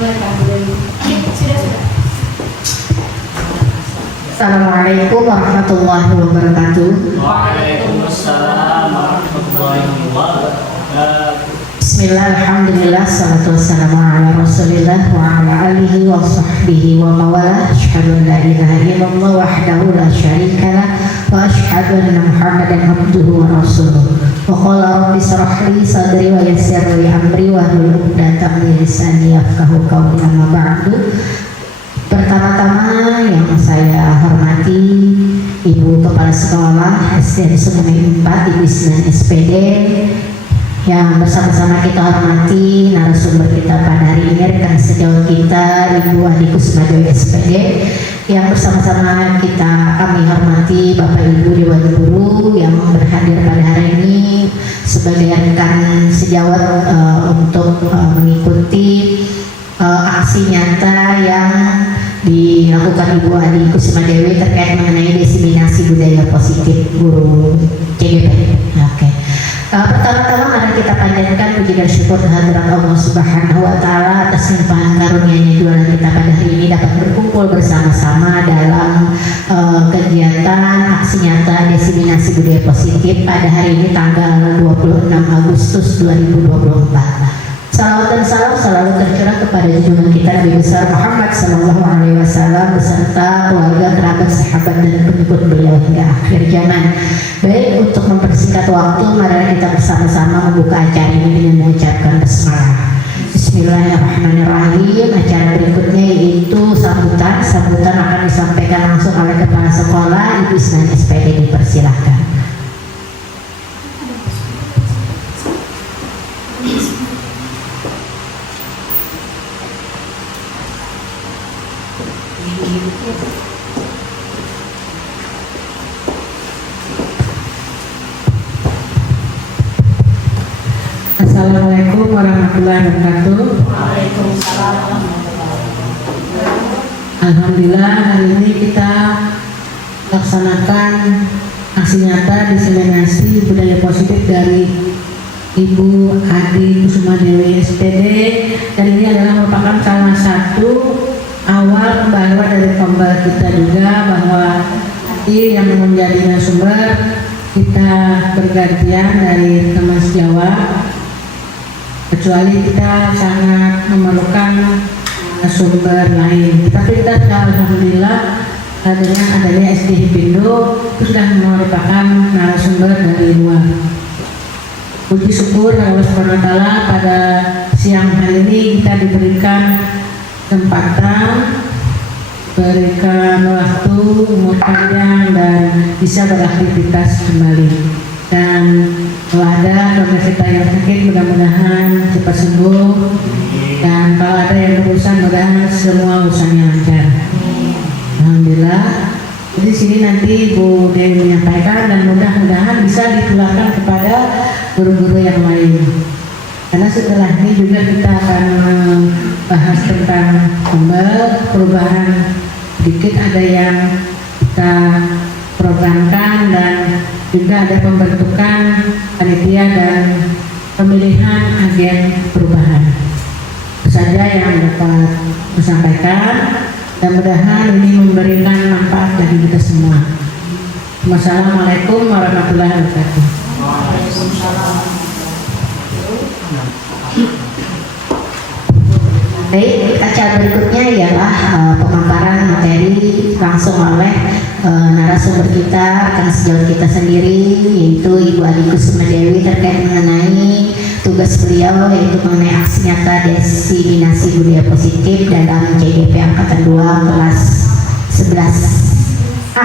Assalamualaikum warahmatullahi wabarakatuh. Waalaikumsalam warahmatullahi wabarakatuh. Bismillah, alhamdulillah, salatu wassalamu ala rasulillah wa ala alihi wa sahbihi wa mawalah. Asyhadu an la ilaha illallah wahdahu la syarikalah wa asyhadu anna Muhammadan abduhu wa rasuluh. Wa qala rabbi shrah li sadri wa yassir li amri wa hlul 'uqdatam min lisani yafqahu qawli. Amma ba'du. Pertama-tama yang saya hormati Ibu Kepala Sekolah SD Sungai 4 Ibu Isnan SPD, yang bersama-sama kita hormati narasumber kita pada hari ini, rekan sejauh kita Ibu Adi Kusmadewi SPD, yang bersama-sama kami hormati Bapak Ibu Dewan Guru yang berhadir pada hari ini sebagai rekan sejawat untuk mengikuti aksi nyata yang dilakukan Ibu Adi Kusmadewi terkait mengenai diseminasi budaya positif guru CGP. Oke. Pertama-tama mari kita panjatkan puji dan syukur kehadirat Allah Subhanahu wa taala atas limpahan karunia-Nya jualan kita pada hari ini dapat berkumpul bersama-sama dalam kegiatan aksi nyata diseminasi budaya positif pada hari ini tanggal 26 Agustus 2024. Salawat dan salam selalu tercurah kepada junjungan kita Nabi besar Muhammad Sallallahu Alaihi Wasallam beserta keluarga, kerabat, sahabat dan pengikut beliau hingga akhir zaman. Baik, untuk mempersingkat waktu, mari kita bersama-sama membuka acara ini dengan mengucapkan basmalah. Bismillahirrahmanirrahim. Acara berikutnya yaitu sambutan akan disampaikan langsung oleh Kepala Sekolah Ibu Isnan SPD. Dipersilahkan. Assalamualaikum warahmatullahi wabarakatuh. Waalaikumsalam warahmatullahi wabarakatuh. Alhamdulillah, hari ini kita laksanakan aksi nyata diseminasi budaya positif dari Ibu Adi Kusmadewi SPD, dan ini adalah merupakan salah satu awal pembaharuan dari pembal kita juga, bahwa yang menjadi narasumber kita bergantian dari teman sejawat, kecuali kita sangat memerlukan sumber lain. Tapi kita alhamdulillah dengan adanya SD Hipindo sudah merupakan narasumber dari luar. Puji syukur Allah Subhanahu wa taala, pada siang hari ini kita diberikan kesempatan, berikan waktu umur panjang dan bisa beraktivitas kembali. Dan kalau ada keluarga kita yang sakit, mudah-mudahan cepat sembuh, dan kalau ada yang berurusan, mudah-mudahan semua urusannya lancar. Alhamdulillah. Jadi sini nanti Bu Dewi menyampaikan, dan mudah-mudahan bisa ditularkan kepada guru-guru yang lain. Karena setelah ini juga kita akan bahas tentang perubahan sedikit, ada yang kita programkan, dan juga ada pembentukan panitia dan pemilihan agen perubahan. Itu saja yang dapat disampaikan, dan mudah-mudahan ini memberikan manfaat bagi kita semua. Wassalamualaikum warahmatullahi wabarakatuh. Baik, acara berikutnya ialah pemaparan materi langsung oleh narasumber kita, rekan sejawat kita sendiri, yaitu Ibu Adi Kusmadewi, terkait mengenai tugas beliau, yaitu mengenai aksi nyata diseminasi budaya positif dalam CDP Angkatan 2 kelas 11.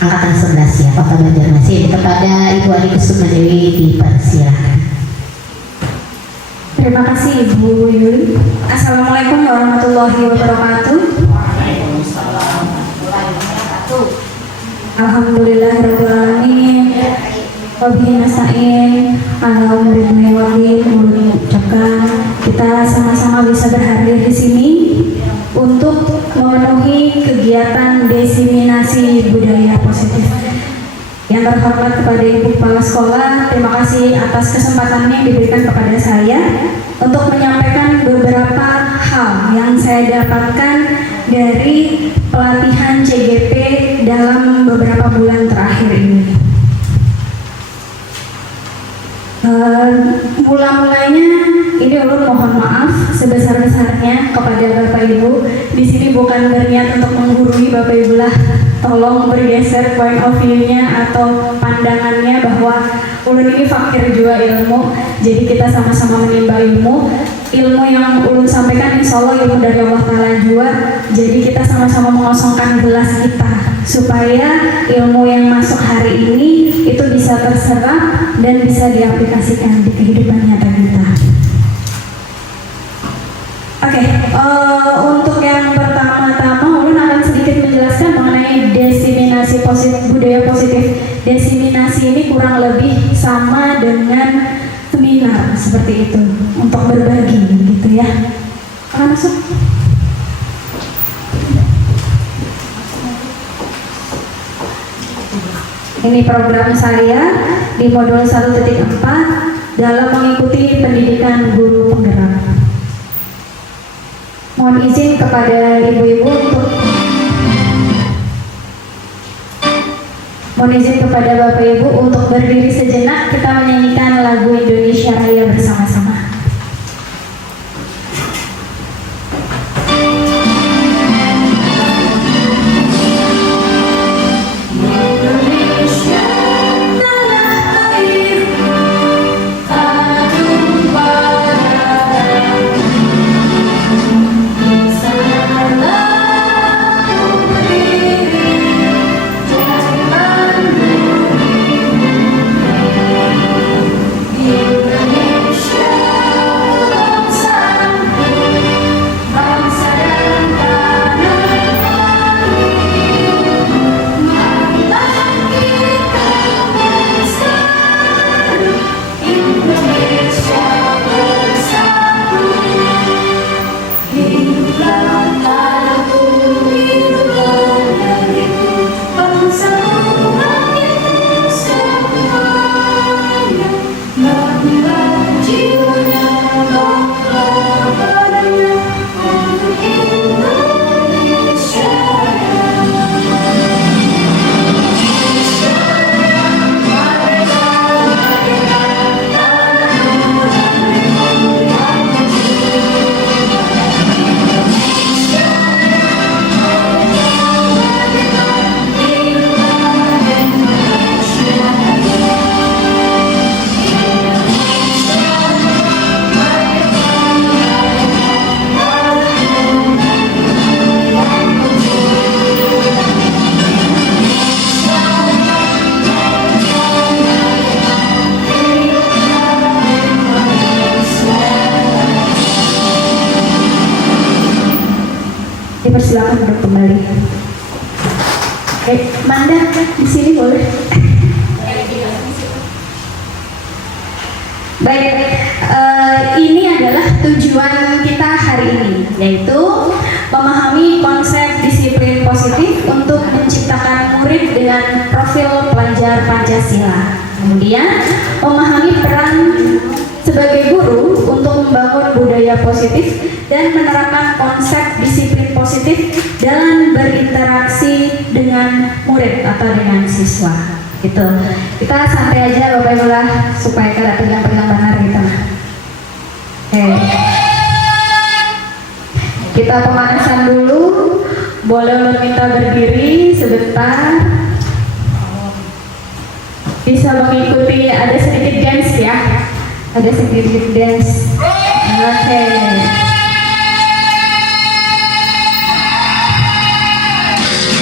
Angkatan 11 ya, Kota Banjarmasin. Kepada Ibu Adi Kusmadewi dipersilakan. Terima kasih Ibu Yuli. Assalamualaikum warahmatullahi wabarakatuh. Waalaikumsalam warahmatullahi wabarakatuh. Alhamdulillahirabbil alamin. Wabillahi nasta'in. Alhamdulillah, mengucapkan kita sama-sama bisa berhadir di sini untuk memenuhi kegiatan diseminasi budaya positif. Yang terhormat kepada Ibu Kepala Sekolah, terima kasih atas kesempatannya yang diberikan kepada saya untuk menyampaikan beberapa hal yang saya dapatkan dari pelatihan CGP dalam beberapa bulan terakhir ini. Mula-mulanya ini ulun mohon maaf sebesar-besarnya kepada Bapak Ibu. Di sini bukan berniat untuk menggurui Bapak Ibu lah. Tolong bergeser point of view-nya atau pandangannya bahwa ulun ini fakir juga ilmu. Jadi kita sama-sama menimba ilmu. Ilmu yang ulun sampaikan insya Allah ilmu dari Allah Ta'ala juga. Jadi kita sama-sama mengosongkan gelas kita supaya ilmu yang masuk hari ini itu bisa terserap dan bisa diaplikasikan di kehidupan nyata kita. Oke, untuk yang pertama-tama ulun akan sedikit menjelaskan mengenai diseminasi positif, budaya positif. Diseminasi ini kurang lebih sama dengan seminar seperti itu untuk berbagi gitu ya. Akan masuk? Ini program saya di modul 1.4 dalam mengikuti pendidikan guru penggerak. Mohon izin kepada ibu-ibu untuk Mohon izin kepada Bapak Ibu untuk berdiri sejenak, kita menyanyikan lagu Indonesia Raya bersama-sama. Dipersilakan untuk kembali. Manda di sini boleh. Baik, ini adalah tujuan kita hari ini, yaitu memahami konsep disiplin positif untuk menciptakan murid dengan profil pelajar Pancasila. Kemudian memahami peran sebagai guru untuk membangun budaya positif dan menerapkan konsep disiplin positif dalam berinteraksi dengan murid atau dengan siswa. Gitu. Kita santai aja Bapak Ibu lah supaya kada pegang-pegang benar gitu. Oke. Kita pemanasan dulu. Boleh lo minta berdiri sebentar. Bisa mengikuti, ada sedikit dance ya. Ada sedikit dance. Oke.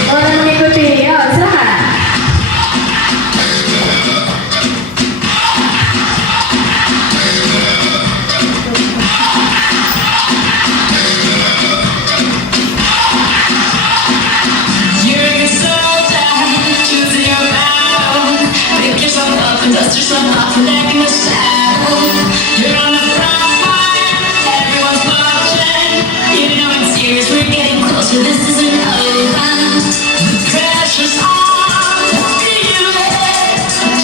Boleh mengikuti, yuk silakan. Dust yourself off and neck in the saddle. You're on the front line, everyone's watching. You know it's serious, we're getting closer, this isn't over. The pressure's on, believe it.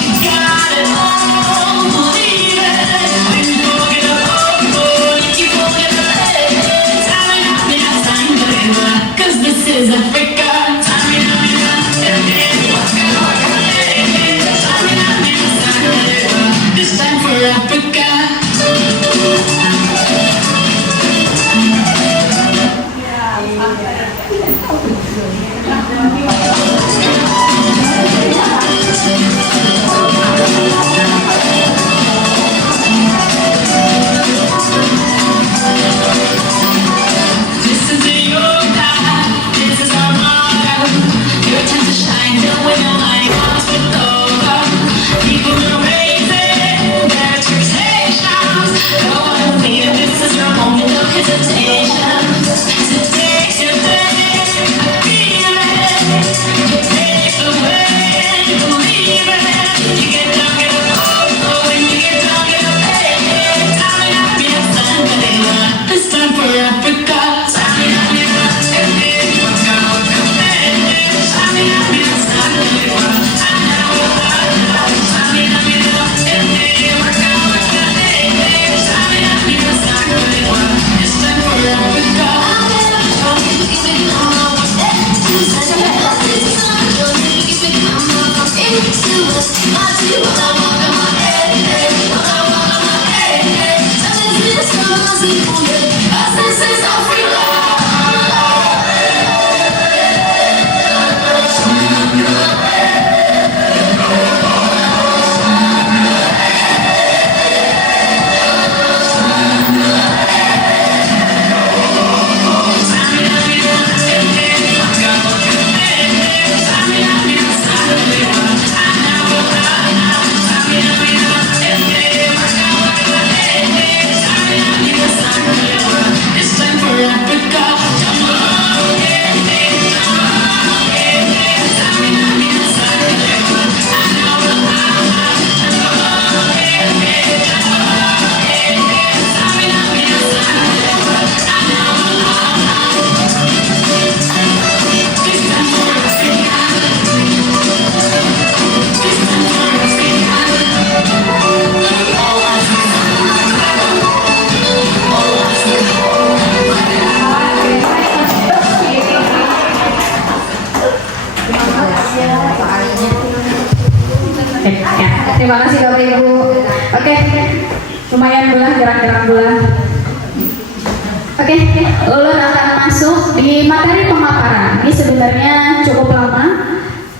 You got it all, believe it. When you get up, oh, you keep holding it. Time Terima kasih Bapak Ibu. Oke, lumayan bola, gerak-gerak bola. Oke, ulun akan masuk di materi pemaparan. Ini sebenarnya cukup lama.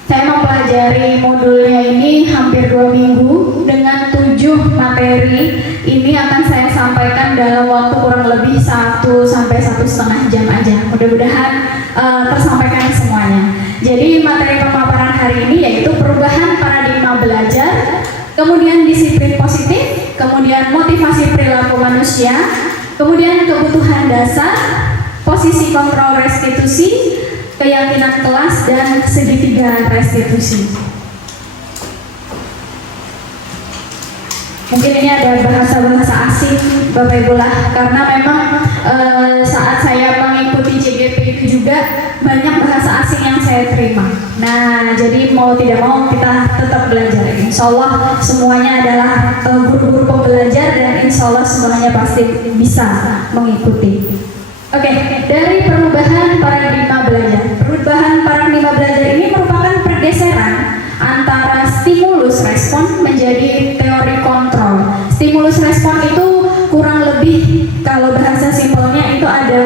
Saya mempelajari modulnya ini hampir 2 minggu dengan 7 materi. Ini akan saya sampaikan dalam waktu kurang lebih 1 sampai 1,5 jam aja. Mudah-mudahan tersampaikan semuanya. Jadi materi pemaparan hari ini yaitu perubahan paradigma belajar, kemudian disiplin positif, kemudian motivasi perilaku manusia, kemudian kebutuhan dasar, posisi kontrol restitusi, keyakinan kelas, dan segitiga restitusi. Mungkin ini ada bahasa-bahasa asing Bapak Ibu lah, karena memang saat saya mengikuti JGP itu juga banyak bahasa asing yang saya terima. Nah, jadi mau tidak mau kita tetap belajar. Insya Allah semuanya adalah guru-guru pembelajar dan insya Allah semuanya pasti bisa mengikuti. Oke, dari perubahan paradigma belajar. Perubahan paradigma belajar ini merupakan pergeseran antara stimulus respon menjadi teori kontrol. Stimulus respon itu kurang lebih, kalau bahasa simpelnya itu ada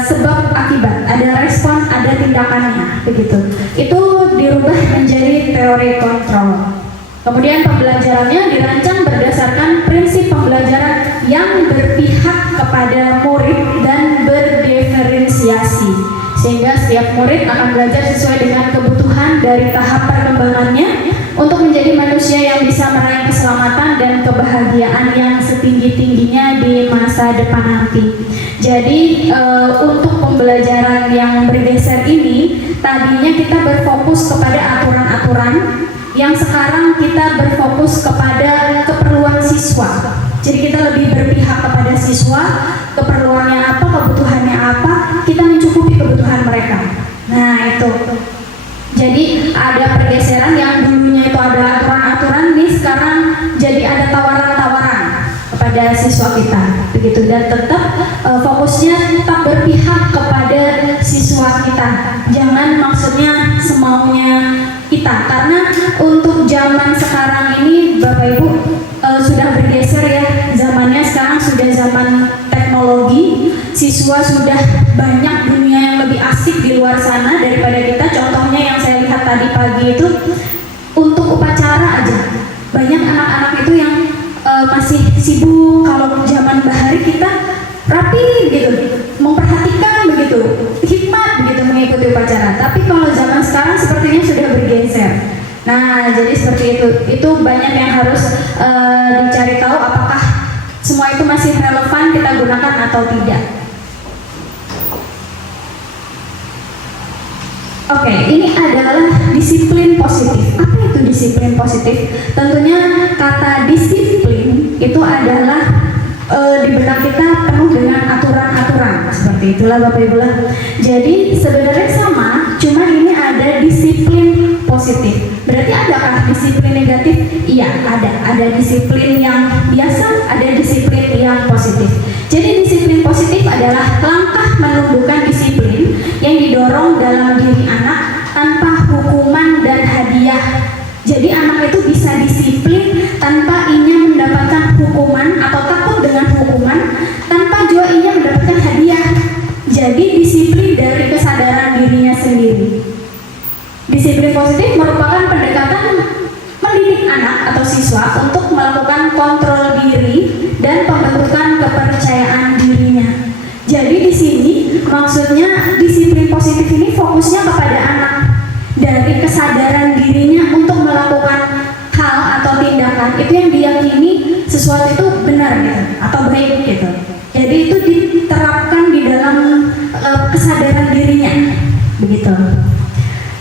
sebab akibat, ada respon, ada tindakannya, begitu. Itu dirubah menjadi teori kontrol. Kemudian pembelajarannya dirancang berdasarkan prinsip pembelajaran yang berpihak kepada murid dan berdiferensiasi, sehingga setiap murid akan belajar sesuai dengan kebutuhan dari tahap perkembangannya untuk menjadi manusia yang bisa meraih keselamatan dan kebahagiaan yang setinggi-tingginya di masa depan nanti. Jadi untuk pembelajaran yang bergeser ini, tadinya kita berfokus kepada aturan-aturan, yang sekarang kita berfokus kepada keperluan siswa. Jadi kita lebih berpihak kepada siswa, keperluannya apa, kebutuhannya apa, kita mencukupi kebutuhan mereka. Nah itu. Jadi ada pergeseran yang dulunya itu ada aturan-aturan, nih sekarang jadi ada tawaran-tawaran kepada siswa kita, begitu. Dan tetap fokusnya tetap berpihak kepada siswa kita. Jangan maksudnya semaunya kita, karena untuk zaman sekarang ini Bapak Ibu sudah bergeser ya, zamannya sekarang sudah zaman teknologi, siswa sudah banyak dunia yang lebih asik di luar sana daripada kita. Contohnya yang saya lihat tadi pagi itu, untuk upacara aja banyak anak-anak itu yang masih sibuk. Kalau zaman bahari kita rapi gitu, memperhatikan begitu, hikmat begitu mengikuti upacara. Tapi kalau zaman sekarang sepertinya sudah bergeser. Nah, jadi seperti itu. Itu banyak yang harus dicari tahu apakah semua itu masih relevan kita gunakan atau tidak. Oke, ini adalah disiplin positif. Apa itu disiplin positif? Tentunya kata disiplin itu adalah di benak kita penuh dengan aturan-aturan, seperti itulah Bapak Ibu lah. Jadi sebenarnya sama, cuma ini ada disiplin positif. Berarti adakah disiplin negatif? Iya, ada disiplin yang biasa, ada disiplin yang positif. Jadi disiplin positif adalah langkah menumbuhkan disiplin yang didorong dalam diri anak tanpa hukuman dan hadiah. Jadi anak itu bisa disiplin tanpa ingin mendapatkan hukuman atau takut dengan hukuman, tanpa juga ingin mendapatkan hadiah. Jadi disiplin dari kesadaran dirinya sendiri. Disiplin positif merupakan pendekatan mendidik anak atau siswa untuk melakukan kontrol diri dan pembentukan kepercayaan dirinya. Jadi di sini maksudnya disiplin positif ini fokusnya kepada anak, dari kesadaran dirinya untuk melakukan hal atau tindakan itu yang diyakini sesuatu itu benar gitu, atau baik gitu. Jadi itu diterapkan di dalam kesadaran dirinya, begitu.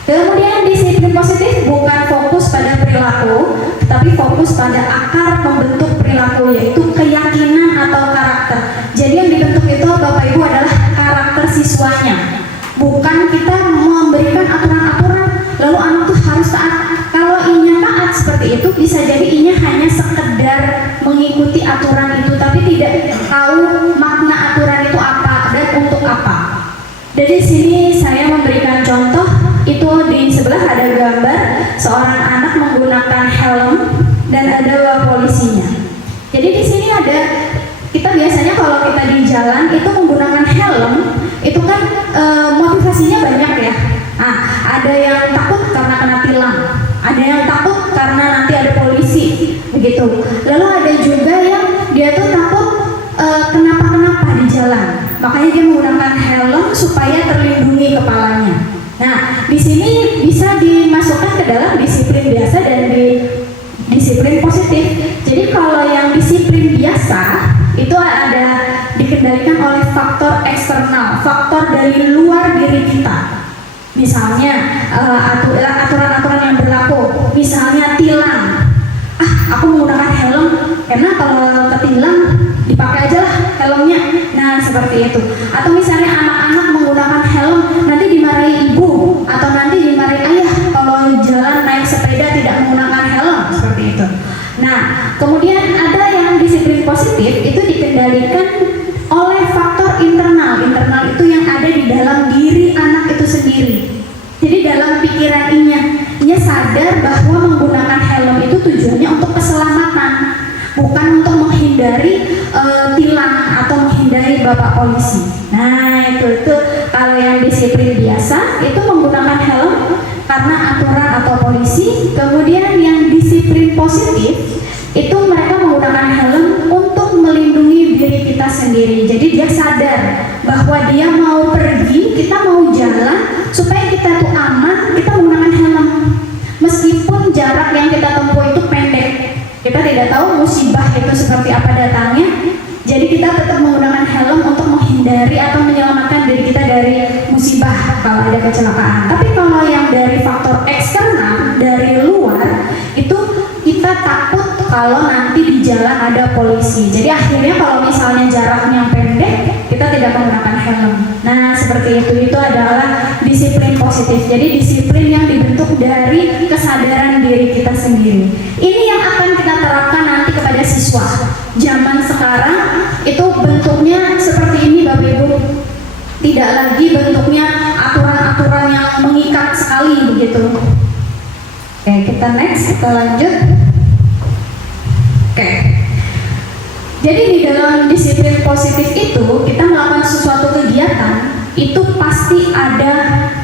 Kemudian disiplin positif bukan fokus pada perilaku, tapi fokus pada akar pembentuk perilaku, yaitu keyakinan atau karakter. Jadi yang dibentuk itu Bapak Ibu adalah karakter siswanya. Bukan kita memberikan aturan-aturan lalu anak tuh harus taat. Kalau inya taat seperti itu, bisa jadi inya hanya sekedar mengikuti aturan itu, tapi tidak tahu makna aturan itu apa dan untuk apa. Dari sini saya memberikan contoh, itu di sebelah ada gambar seorang anak menggunakan helm dan ada polisinya. Jadi di sini ada, kita biasanya kalau kita di jalan itu menggunakan helm, itu kan motivasinya banyak ya. Nah, ada yang takut karena kena tilang, ada yang takut karena nanti ada polisi, begitu. Lalu ada juga yang dia tuh takut kenapa-kenapa di jalan, makanya dia menggunakan helm supaya terlindungi kepalanya. Nah, di sini bisa dimasukkan ke dalam disiplin biasa dan di disiplin positif. Jadi kalau yang disiplin biasa itu ada dikendalikan oleh faktor eksternal, faktor dari luar diri kita. Misalnya aturan-aturan yang berlaku, misalnya tilang. Aku menggunakan helm karena kalau ketilang dipakai aja lah helmnya. Nah, seperti itu. Atau misalnya anak-anak menggunakan helm nanti dimarahi ibu atau nanti dimarahi ayah kalau jalan naik sepeda tidak menggunakan helm, seperti itu. Nah, kemudian ada yang disiplin positif itu dikendalikan oleh faktor internal. Internal itu yang ada di dalam diri anak itu sendiri. Jadi dalam pikiran ia sadar bahwa menggunakan helm itu tujuannya untuk keselamatan, bukan untuk menghindari tilang atau menghindari bapak polisi. Nah, itu kalau yang disiplin biasa itu menggunakan helm karena aturan atau polisi. Kemudian yang disiplin positif itu mereka menggunakan helm untuk melindungi diri kita sendiri. Jadi dia sadar bahwa dia mau pergi, kita mau jalan, supaya kita tuh aman, kita menggunakan helm. Meskipun jarak yang kita tempuh itu pendek, kita tidak tahu musibah itu seperti apa datangnya. Jadi kita tetap menggunakan helm untuk menghindari atau menyelamatkan diri kita dari musibah kalau ada kecelakaan. Tapi kalau yang dari faktor eksternal, dari luar, itu kita takut kalau nanti di jalan ada polisi. Jadi akhirnya kalau misalnya jaraknya pendek, kita tidak menggunakan helm. Nah, seperti itu adalah disiplin positif. Jadi disiplin yang dibentuk dari kesadaran diri kita sendiri. Ini yang akan kita terapkan nanti kepada siswa. Zaman sekarang itu bentuknya seperti ini Bapak Ibu. Tidak lagi bentuknya aturan-aturan yang mengikat sekali begitu. Oke, kita next, kita lanjut. Oke. Jadi di dalam disiplin positif itu kita melakukan sesuatu kegiatan itu pasti ada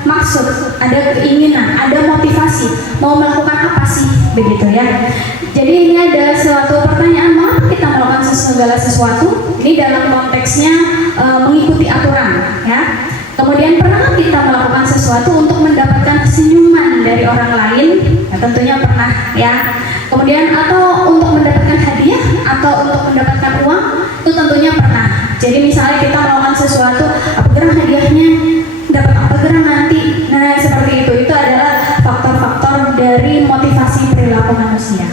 maksud, ada keinginan, ada motivasi mau melakukan apa sih, begitu ya. Jadi ini ada suatu pertanyaan, mengapa kita melakukan segala sesuatu? Ini dalam konteksnya mengikuti aturan, ya. Kemudian pernah kita melakukan sesuatu untuk mendapatkan senyuman dari orang lain? Ya, tentunya pernah, ya. Kemudian atau untuk mendapatkan hadiah atau untuk mendapatkan uang, itu tentunya pernah. Jadi misalnya kita melakukan sesuatu, apa gerang hadiahnya, dapat apa gerang nanti. Nah, seperti itu adalah faktor-faktor dari motivasi perilaku manusia.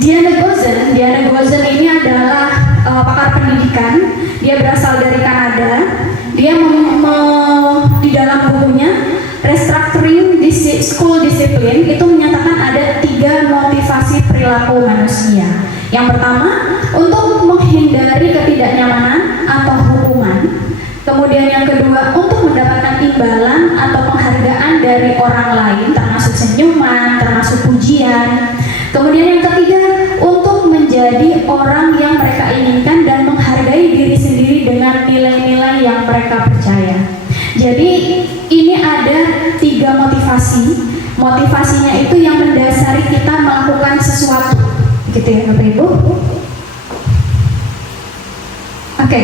Diana Gozen ini adalah pakar pendidikan. Dia berasal dari Kanada. Dia di dalam bukunya Restructuring School Discipline itu menyatakan ada 3 motivasi perilaku manusia. Yang pertama, untuk menghindari ketidaknyamanan atau hukuman. Kemudian yang kedua, untuk mendapatkan imbalan atau penghargaan dari orang lain, termasuk senyuman, termasuk pujian. Kemudian yang ketiga, untuk menjadi orang yang mereka inginkan dan menghargai diri sendiri dengan nilai-nilai yang mereka percaya. Jadi ini ada 3 motivasi. Motivasinya itu yang mendasari kita melakukan sesuatu, gitu ya Bapak Ibu. Oke,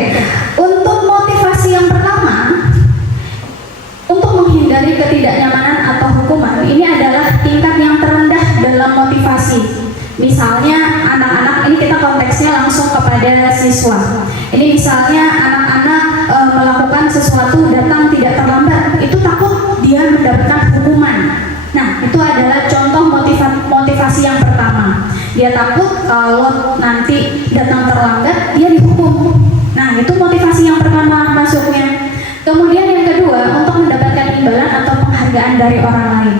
untuk motivasi yang pertama, untuk menghindari ketidaknyamanan atau hukuman, ini adalah tingkat yang terendah dalam motivasi. Misalnya anak-anak, ini kita konteksnya langsung kepada siswa. Ini misalnya anak-anak melakukan sesuatu datang tidak terlambat, itu takut dia mendapatkan hukuman. Nah, itu adalah contoh motivasi yang pertama. Dia takut kalau nanti datang terlambat, dia dihukum. Nah, itu motivasi yang pertama masuknya. Kemudian yang kedua, untuk mendapatkan imbalan atau penghargaan dari orang lain.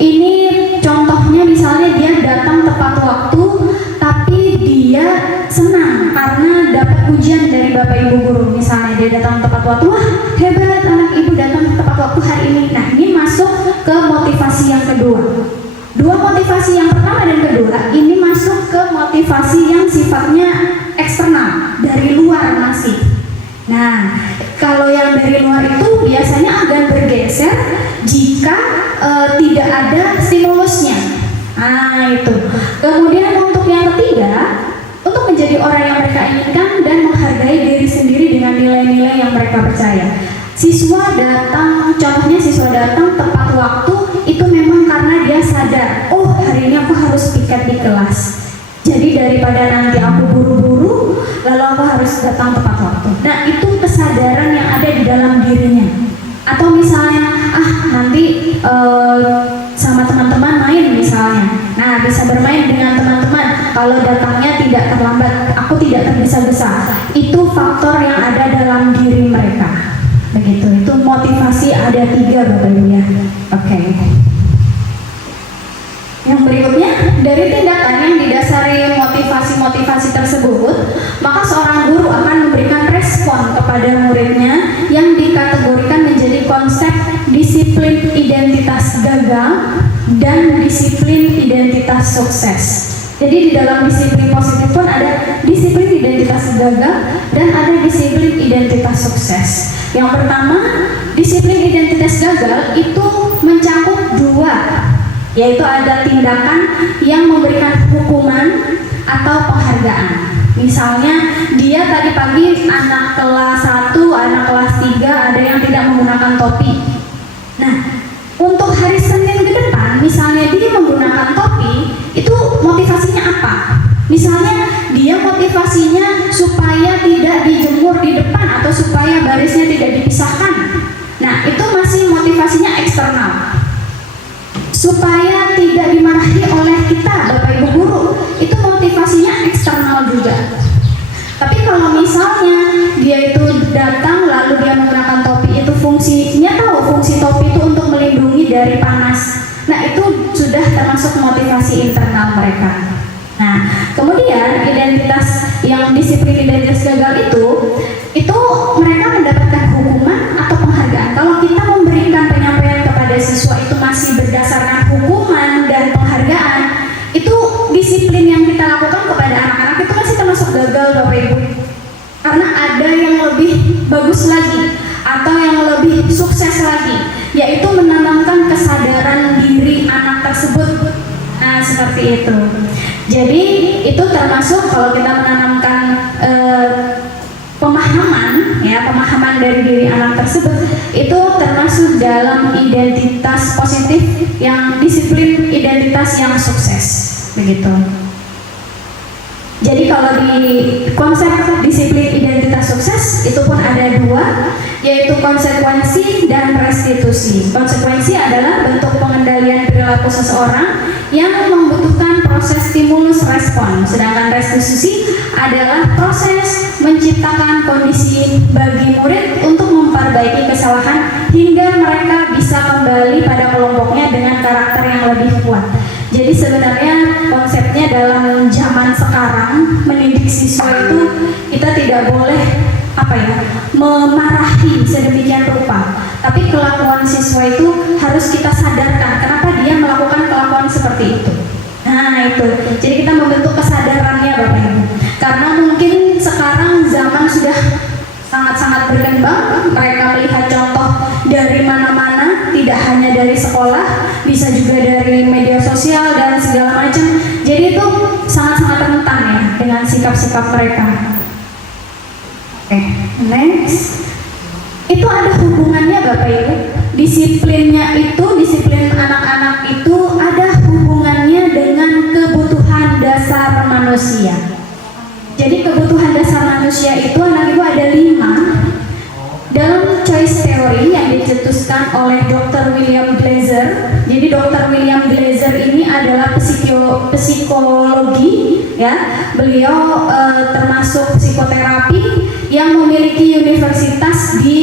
Ini contohnya misalnya dia datang tepat waktu, tapi dia senang karena dapat pujian dari Bapak Ibu guru. Misalnya dia datang tepat waktu, wah hebat anak ibu datang tepat waktu hari ini. Nah, ini masuk ke motivasi yang kedua. Dua motivasi yang pertama dan kedua ini masuk ke motivasi yang sifatnya eksternal, dari luar masih. Nah, kalau yang dari luar itu biasanya akan bergeser jika tidak ada stimulusnya. Nah, itu. Kemudian untuk yang ketiga, untuk menjadi orang yang mereka inginkan dan menghargai diri sendiri dengan nilai-nilai yang mereka percaya. Siswa datang, contohnya siswa datang tepat waktu itu memang karena dia sadar, oh hari ini aku harus piket di kelas. Jadi daripada nanti aku buru-buru, lalu aku harus datang tepat waktu. Nah, itu kesadaran yang ada di dalam dirinya. Atau misalnya, nanti sama teman-teman main misalnya. Nah, bisa bermain dengan teman-teman. Kalau datangnya tidak terlambat, aku tidak tergesa-gesa. Itu faktor yang ada dalam diri mereka. Begitu, itu motivasi ada 3 Bapak Ibu ya. Oke. Yang berikutnya, dari tindakan yang didasari motivasi-motivasi tersebut, maka seorang guru akan memberikan respon kepada muridnya yang dikategorikan menjadi konsep disiplin identitas gagal dan disiplin identitas sukses. Jadi di dalam disiplin positif pun ada disiplin identitas gagal dan ada disiplin identitas sukses. Yang pertama, disiplin identitas gagal itu mencakup 2, yaitu ada tindakan yang memberikan hukuman atau penghargaan. Misalnya dia tadi pagi anak kelas 1, anak kelas 3 ada yang tidak menggunakan topi. Nah, untuk hari Senin ke depan misalnya dia menggunakan topi, itu motivasinya apa? Misalnya dia motivasinya supaya tidak dijemur di depan atau supaya barisnya tidak dipisahkan. Nah, itu masih motivasinya eksternal. Supaya tidak dimarahi oleh kita, Bapak Ibu guru, itu motivasinya eksternal juga. Tapi kalau misalnya dia itu datang lalu dia menggunakan topi, itu fungsinya fungsi topi itu untuk melindungi dari panas. Nah, itu sudah termasuk motivasi internal mereka. Nah, kemudian identitas yang disiplin identitas gagal itu mereka mendapatkan hukuman atau penghargaan. Kalau kita memberikan penyampaian kepada siswa itu masih berdasarkan hukuman dan penghargaan, itu disiplin yang kita lakukan kepada anak-anak itu masih termasuk gagal Bapak Ibu. Karena ada yang lebih bagus lagi atau yang lebih sukses lagi, yaitu menanamkan kesadaran diri anak tersebut. Nah, seperti itu. Jadi itu termasuk kalau kita menanamkan pemahaman dari diri anak tersebut, itu termasuk dalam identitas positif yang disiplin identitas yang sukses, begitu. Jadi kalau di konsep disiplin identitas sukses itu pun ada 2, yaitu konsekuensi dan restitusi. Konsekuensi adalah bentuk pengendalian perilaku seseorang yang membutuhkan proses stimulus respon, sedangkan restitusi adalah proses menciptakan kondisi bagi murid untuk memperbaiki kesalahan hingga mereka bisa kembali pada kelompoknya dengan karakter yang lebih kuat. Jadi sebenarnya konsepnya dalam zaman sekarang mendidik siswa itu kita tidak boleh memarahi sedemikian rupa, tapi kelakuan siswa itu harus kita sadarkan kenapa dia melakukan kelakuan seperti itu. Nah, Nah itu, jadi kita membentuk kesadarannya Bapak Ibu. Karena mungkin sekarang zaman sudah sangat-sangat berkembang, mereka melihat contoh dari mana-mana, tidak hanya dari sekolah, bisa juga dari media sosial dan segala macam. Jadi itu sangat-sangat rentan ya dengan sikap-sikap mereka. Oke, next. Itu ada hubungannya Bapak Ibu. Disiplinnya itu, disiplin anak-anak itu ada hubungannya dengan kebutuhan dasar manusia. Jadi kebutuhan dasar manusia itu anak ibu ada 5 dalam choice theory yang dicetuskan oleh Dr. William Glaser. Jadi Dr. William Glaser ini adalah psikologi ya. Beliau termasuk psikoterapi yang memiliki universitas di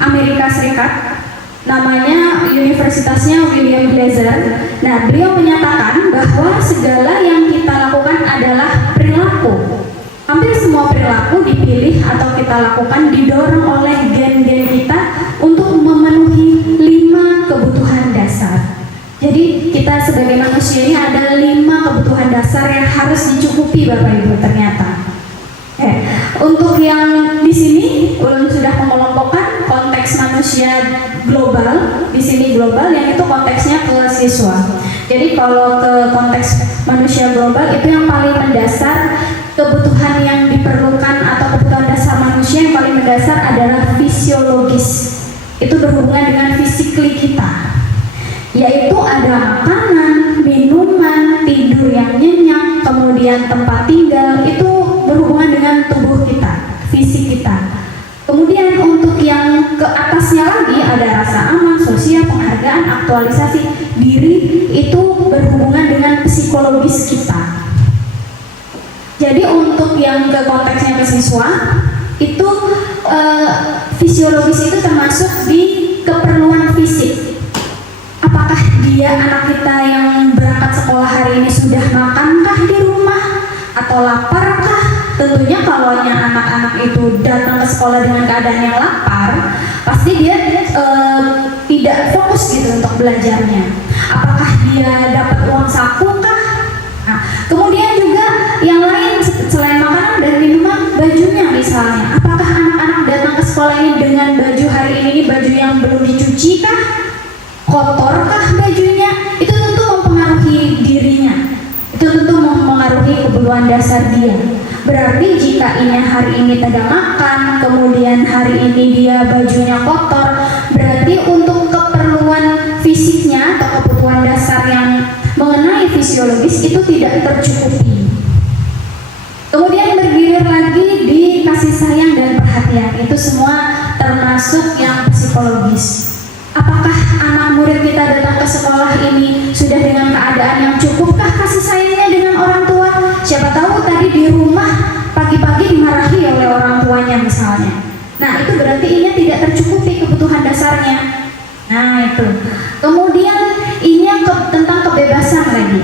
Amerika Serikat. Namanya universitasnya William Glaser. Nah, beliau menyatakan bahwa segala yang kita lakukan adalah perilaku. Hampir semua perilaku dipilih atau kita lakukan didorong oleh gen-gen kita untuk memenuhi 5 kebutuhan dasar. Jadi kita sebagai manusia ini ada 5 kebutuhan dasar yang harus dicukupi Bapak Ibu ternyata. Untuk yang di sini Ulun sudah mengelompokkan konteks manusia global. Di sini global, yang itu konteksnya ke siswa. Jadi kalau ke konteks manusia global itu yang paling mendasar, kebutuhan yang diperlukan atau kebutuhan dasar manusia yang paling mendasar adalah fisiologis. Itu berhubungan dengan fisikly kita, yaitu ada makanan, minuman, tidur yang nyenyak, kemudian tempat tinggal. Itu berhubungan dengan tubuh kita, fisik kita. Kemudian untuk yang ke atasnya lagi ada rasa aman, sosial, penghargaan, aktualisasi diri. Itu berhubungan dengan psikologis kita. Jadi untuk yang ke konteksnya ke siswa itu fisiologis itu termasuk di keperluan fisik. Apakah dia anak kita yang berangkat sekolah hari ini sudah makankah di rumah atau laparkah? Tentunya kalau anak-anak itu datang ke sekolah dengan keadaan yang lapar, pasti dia tidak fokus gitu untuk belajarnya. Apakah dia dapat uang saku kah? Nah, kemudian juga yang lain selain makanan dan minuman, bajunya misalnya. Apakah anak-anak datang ke sekolah ini dengan baju hari ini baju yang belum dicuci kah? Kotorkah bajunya? Itu tentu mempengaruhi dirinya. Itu tentu mempengaruhi kebutuhan dasar dia. Berarti jika hari ini tidak makan, kemudian hari ini dia bajunya kotor, berarti untuk keperluan fisiknya atau kebutuhan dasar yang mengenai fisiologis itu tidak tercukupi. Kemudian bergilir lagi di kasih sayang dan perhatian. Itu semua termasuk yang psikologis. Apakah anak murid kita datang ke sekolah ini sudah dengan keadaan yang cukupkah kasih sayangnya dengan orang tua? Siapa tahu tadi di rumah pagi-pagi dimarahi oleh orang tuanya misalnya. Nah itu berarti ini tidak tercukupi kebutuhan dasarnya. Nah itu. Kemudian ini tentang kebebasan lagi.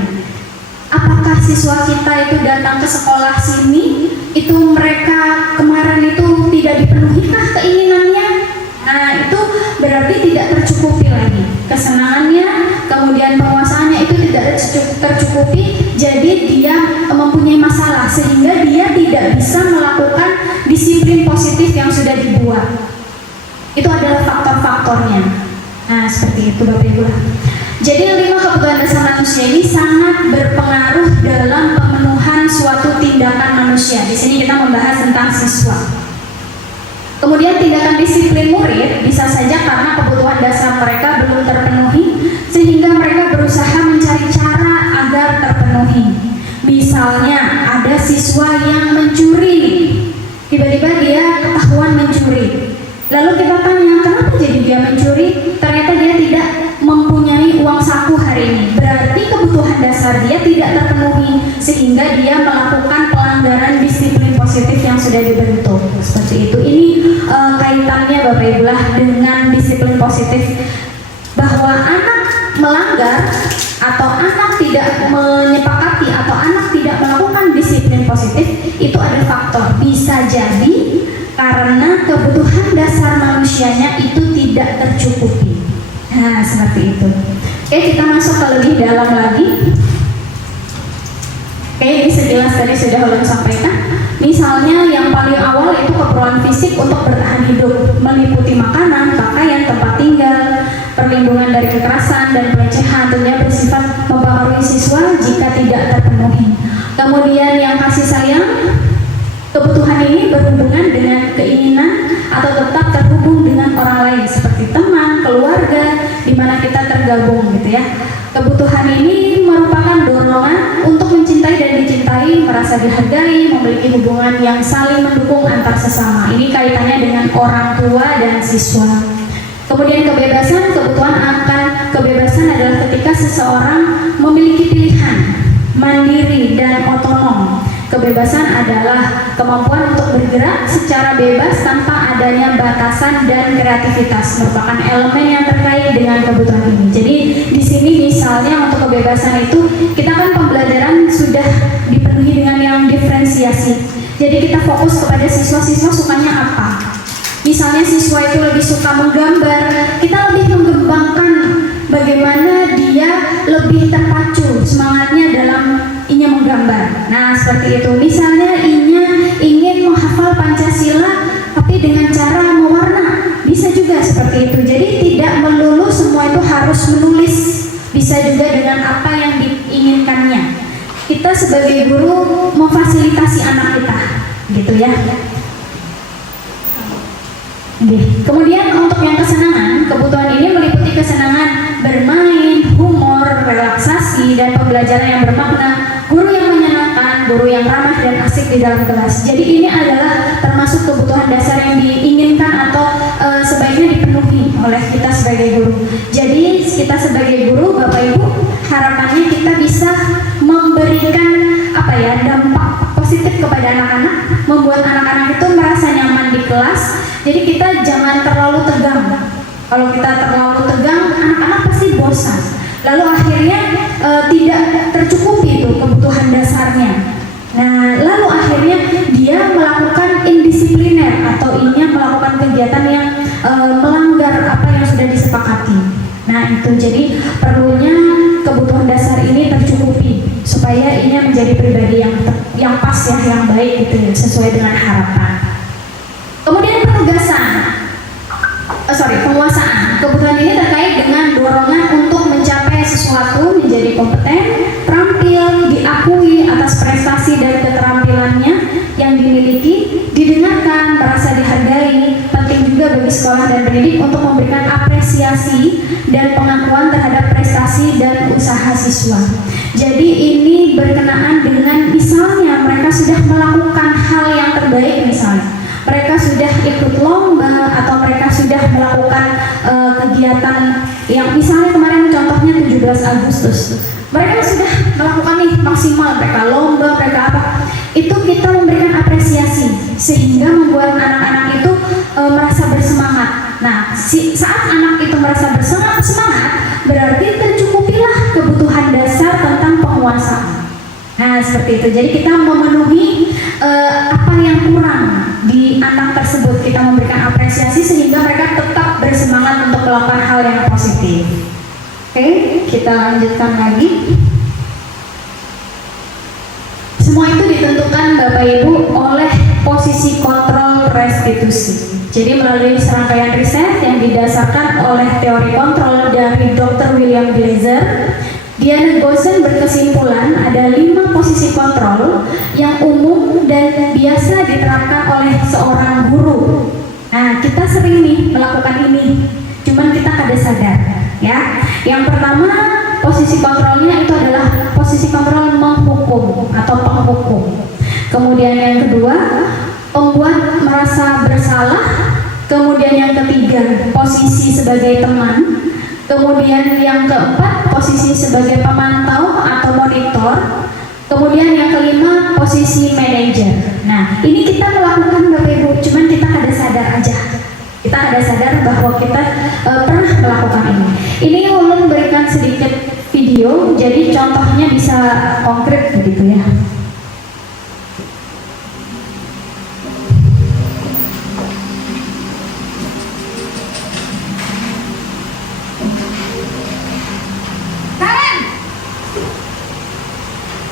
Apakah siswa kita itu datang ke sekolah sini itu mereka kemarin itu tidak dipenuhikah keinginannya? Nah itu berarti tidak tercukupi lagi kesenangannya, kemudian penguasaannya itu tidak tercukupi. Jadi dia mempunyai masalah sehingga dia tidak bisa melakukan disiplin positif yang sudah dibuat. Itu adalah faktor-faktornya. Nah seperti itu Bapak Ibu. Jadi 5 kebutuhan dasar manusia ini sangat berpengaruh dalam pemenuhan suatu tindakan manusia. Di sini kita membahas tentang siswa. Kemudian tindakan disiplin murid bisa saja karena kebutuhan dasar mereka belum terpenuhi, sehingga mereka berusaha mencari cara agar terpenuhi. Misalnya ada siswa yang mencuri, tiba-tiba dia ketahuan mencuri. Lalu kita tanya, kenapa jadi dia mencuri? Ternyata dia tidak mempunyai uang saku hari ini. Berarti kebutuhan dasar dia tidak terpenuhi, sehingga dia melakukan pelanggaran disiplin positif yang sudah dibentuk. Seperti itu. Ini kaitannya Bapak Ibu lah dengan disiplin positif, bahwa anak melanggar atau anak tidak menyepakati atau anak tidak melakukan disiplin positif itu ada faktor. Bisa jadi karena kebutuhan dasar manusianya itu tidak tercukupi. Nah seperti itu. Oke, kita masuk ke lebih dalam lagi. Oke, ini sejelas tadi sudah ulun sampaikan. Misalnya yang paling awal itu keperluan fisik untuk bertahan hidup, meliputi makanan, pakaian, tempat tinggal, perlindungan dari kekerasan dan pelecehan, tentunya bersifat mempengaruhi siswa jika tidak terpenuhi. Kemudian yang kasih sayang, kebutuhan ini berhubungan dengan keinginan atau tetap terhubung dengan orang lain seperti teman, keluarga, di mana kita tergabung gitu ya. Kebutuhan ini merupakan dorongan untuk mencintai dan dicintai, merasa dihargai, memiliki hubungan yang saling mendukung antar sesama. Ini kaitannya dengan orang tua dan siswa. Kemudian kebebasan, kebutuhan akan kebebasan adalah ketika seseorang memiliki pilihan, mandiri dan otonom. Kebebasan adalah kemampuan untuk bergerak secara bebas tanpa adanya batasan dan kreativitas, merupakan elemen yang terkait dengan kebutuhan ini. Jadi di sini misalnya untuk kebebasan itu kita kan pembelajaran sudah dipenuhi dengan yang diferensiasi. Jadi kita fokus kepada siswa-siswa sukanya apa. Misalnya siswa itu lebih suka menggambar, kita lebih mengembangkan bagaimana dia lebih terpacu semangatnya dalam inya menggambar. Nah seperti itu. Misalnya inya ingin menghafal Pancasila tapi dengan cara mewarna, bisa juga seperti itu. Jadi tidak melulu semua itu harus menulis, bisa juga dengan apa yang diinginkannya. Kita sebagai guru memfasilitasi anak kita, gitu ya. Kemudian untuk yang kesenangan, kebutuhan ini meliputi kesenangan bermain, humor, relaksasi, dan pembelajaran yang bermakna, guru yang menyenangkan, guru yang ramah dan asik di dalam kelas. Jadi ini adalah termasuk kebutuhan dasar yang diinginkan atau sebaiknya dipenuhi oleh kita sebagai guru. Jadi kita sebagai guru, Bapak Ibu, harapannya kita bisa memberikan dampak positif kepada anak-anak, membuat anak-anak itu merasa nyaman di kelas. Jadi kita jangan terlalu tegang. Kalau kita terlalu tegang, anak-anak pasti bosan. Lalu akhirnya tidak tercukupi itu kebutuhan dasarnya. Nah, lalu akhirnya dia melakukan indisipliner atau inya melakukan kegiatan yang melanggar apa yang sudah disepakati. Nah, itu jadi perlunya kebutuhan dasar ini tercukupi supaya inya menjadi pribadi yang pas ya, yang baik gitu ya, sesuai dengan harapan. Kemudian penguasaan. Kebutuhan ini terkait dengan dorongan untuk mencapai sesuatu, menjadi kompeten, terampil, diakui atas prestasi dan keterampilannya yang dimiliki, didengarkan, merasa dihargai. Penting juga bagi sekolah dan pendidik untuk memberikan apresiasi dan pengakuan terhadap prestasi dan usaha siswa. Jadi ini berkenaan dengan misalnya mereka sudah melakukan hal yang terbaik, misalnya mereka sudah ikut lomba atau mereka sudah melakukan kegiatan yang misalnya kemarin contohnya 17 Agustus, mereka sudah melakukan nih maksimal, mereka lomba, mereka apa, itu kita memberikan apresiasi sehingga membuat anak-anak itu merasa bersemangat. Nah, saat anak itu merasa bersemangat, berarti tercukupilah kebutuhan dasar tentang penguasaan. Nah, seperti itu. Jadi kita memenuhi apa yang kurang di anak tersebut. Kita memberikan apresiasi sehingga mereka tetap bersemangat untuk melakukan hal yang positif. Oke, kita lanjutkan lagi. Semua itu ditentukan Bapak Ibu oleh posisi kontrol restitusi. Jadi melalui serangkaian riset yang didasarkan oleh teori kontrol dari Dr. William Glaser, Diana Gosen berkesimpulan ada 5 posisi kontrol yang umum dan biasa diterapkan oleh seorang guru. Nah, kita sering nih melakukan ini, cuman kita kada sadar ya. Yang pertama, posisi kontrolnya itu adalah posisi kontrol menghukum atau penghukum. Kemudian yang kedua, membuat merasa bersalah. Kemudian yang ketiga, posisi sebagai teman. Kemudian yang keempat, posisi sebagai pemantau atau monitor. Kemudian yang kelima, posisi manajer. Nah, ini kita melakukan Bapak Ibu, cuman kita kada sadar aja. Kita kada sadar bahwa kita pernah melakukan ini. Ini ulun berikan sedikit video, jadi contohnya bisa konkret begitu ya.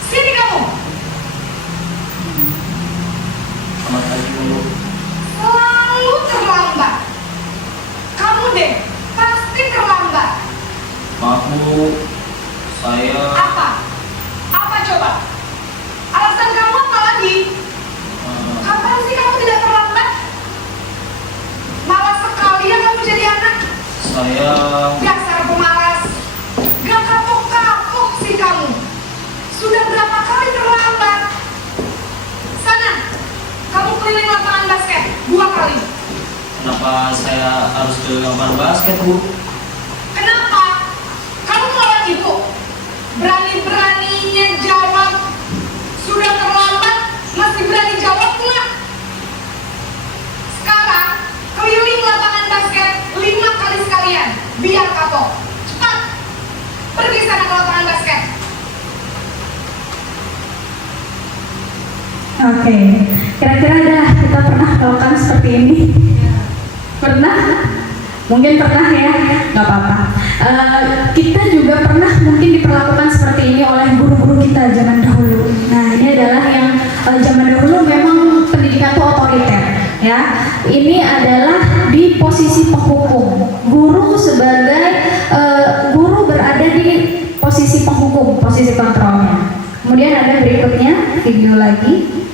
Sini kamu. kenapa saya harus ke lapangan basket, Bu? Kenapa? Kamu malah ibu berani-beraninya jawab. Sudah terlambat, masih berani jawab nggak? Sekarang keliling lapangan basket 5 kali sekalian, biar kapok. Cepat, pergi sana ke lapangan basket. Oke, kira-kira ada kita pernah melakukan seperti ini? Pernah? Mungkin pernah ya, nggak apa-apa. Kita juga pernah mungkin diperlakukan seperti ini oleh guru-guru kita zaman dahulu. Nah, ini adalah yang zaman dahulu memang pendidikan itu otoriter, ya. Ini adalah di posisi penghukum. Guru sebagai guru berada di posisi penghukum, posisi kontrolnya. Kemudian ada berikutnya video lagi.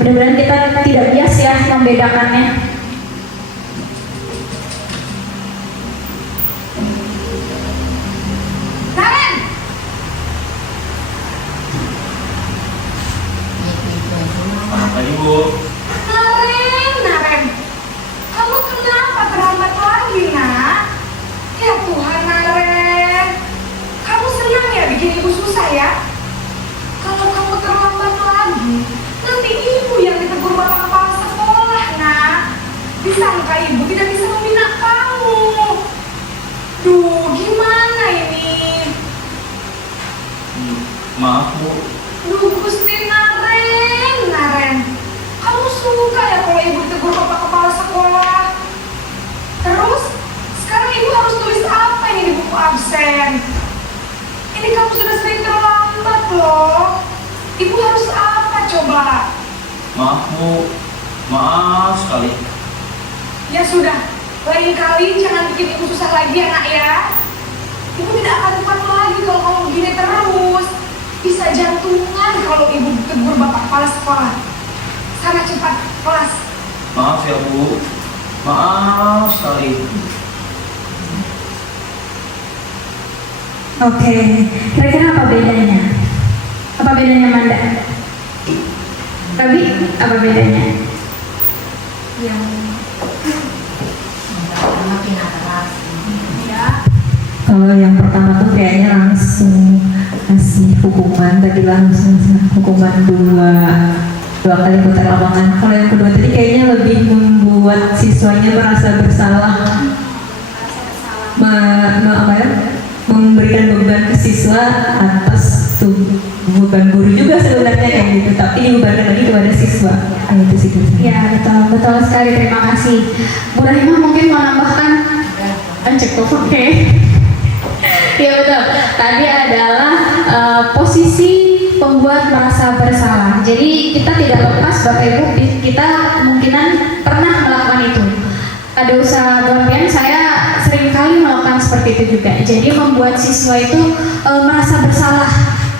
Mudah-mudahan kita tidak bias ya membedakannya. Naren, Apa ini, Bu? Naren, kamu kenapa terlambat lagi, nak? Ya Tuhan, Naren, kamu senang ya bikin ibu susah ya? Kalau kamu terlambat lagi, nanti ibu yang ditegur bapak kepala sekolah, nak. Disangka ibu tidak bisa membina kamu. Duh, gimana ini? Maaf, Bu. Duh, Gusti Naren, kamu suka ya kalau ibu tegur bapak kepala sekolah? Terus, sekarang ibu harus tulis apa ini di buku absen? Ini kamu sudah sering terlambat loh. Ibu harus apa coba? Maaf, Bu. Maaf sekali. Ya sudah, lain kali jangan bikin ibu susah lagi ya nak ya. Ibu tidak akan kuat lagi kalau kamu begini terus. Bisa jantungan kalau ibu tegur bapak kepala sekolah. Sana cepat, kelas. Maaf ya, Bu. Maaf sekali. Oke, kira-kira apa bedanya? Apa bedanya Manda? Rabi, apa bedanya? Kalau yang pertama tuh kayaknya langsung kasih hukuman, tadi langsung hukuman dua kali putar lapangan. Kalau yang kedua tadi kayaknya lebih membuat siswanya merasa bersalah, memberikan beban ke siswa atas tuh beban guru juga sebenarnya kayak gitu, tapi dibebankan lagi kepada siswa. Nah, itu sih. Ya, betul sekali, terima kasih. Bu Rahimah mungkin mau nambahkan? Cukup, oke. Ya betul. Tadi adalah posisi pembuat merasa bersalah. Jadi kita tidak lepas Bapak Ibu, kita kemungkinan pernah melakukan itu. Pada usaha Gordian saya seringkali melakukan seperti itu juga. Jadi membuat siswa itu merasa bersalah.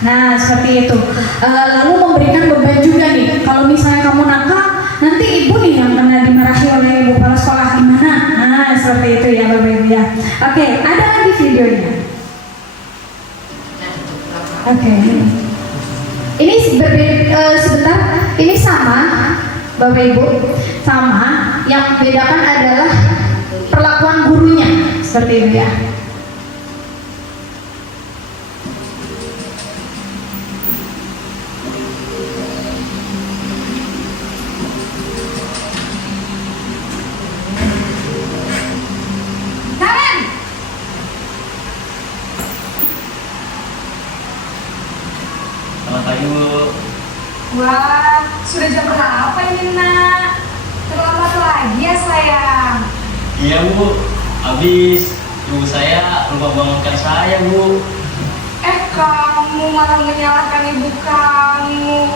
Nah seperti itu. Lalu memberikan beban juga nih. Kalau misalnya kamu nakal, nanti ibu nih yang kena dimarahi oleh ibu kepala sekolah gimana? Nah seperti itu ya Bapak Ibu ya. Oke, ada lagi videonya. Oke. Ini sebentar. Ini sama Bapak Ibu, sama. Yang membedakan adalah perlakuan gurunya seperti itu ya. Naren, Selamat pagi, Bu. wah sudah jam berapa ini nak? Terlambat lagi ya sayang. Iya, Bu. Habis ibu saya lupa bangunkan saya, Bu. Kamu malah menyalahkan ibu kamu.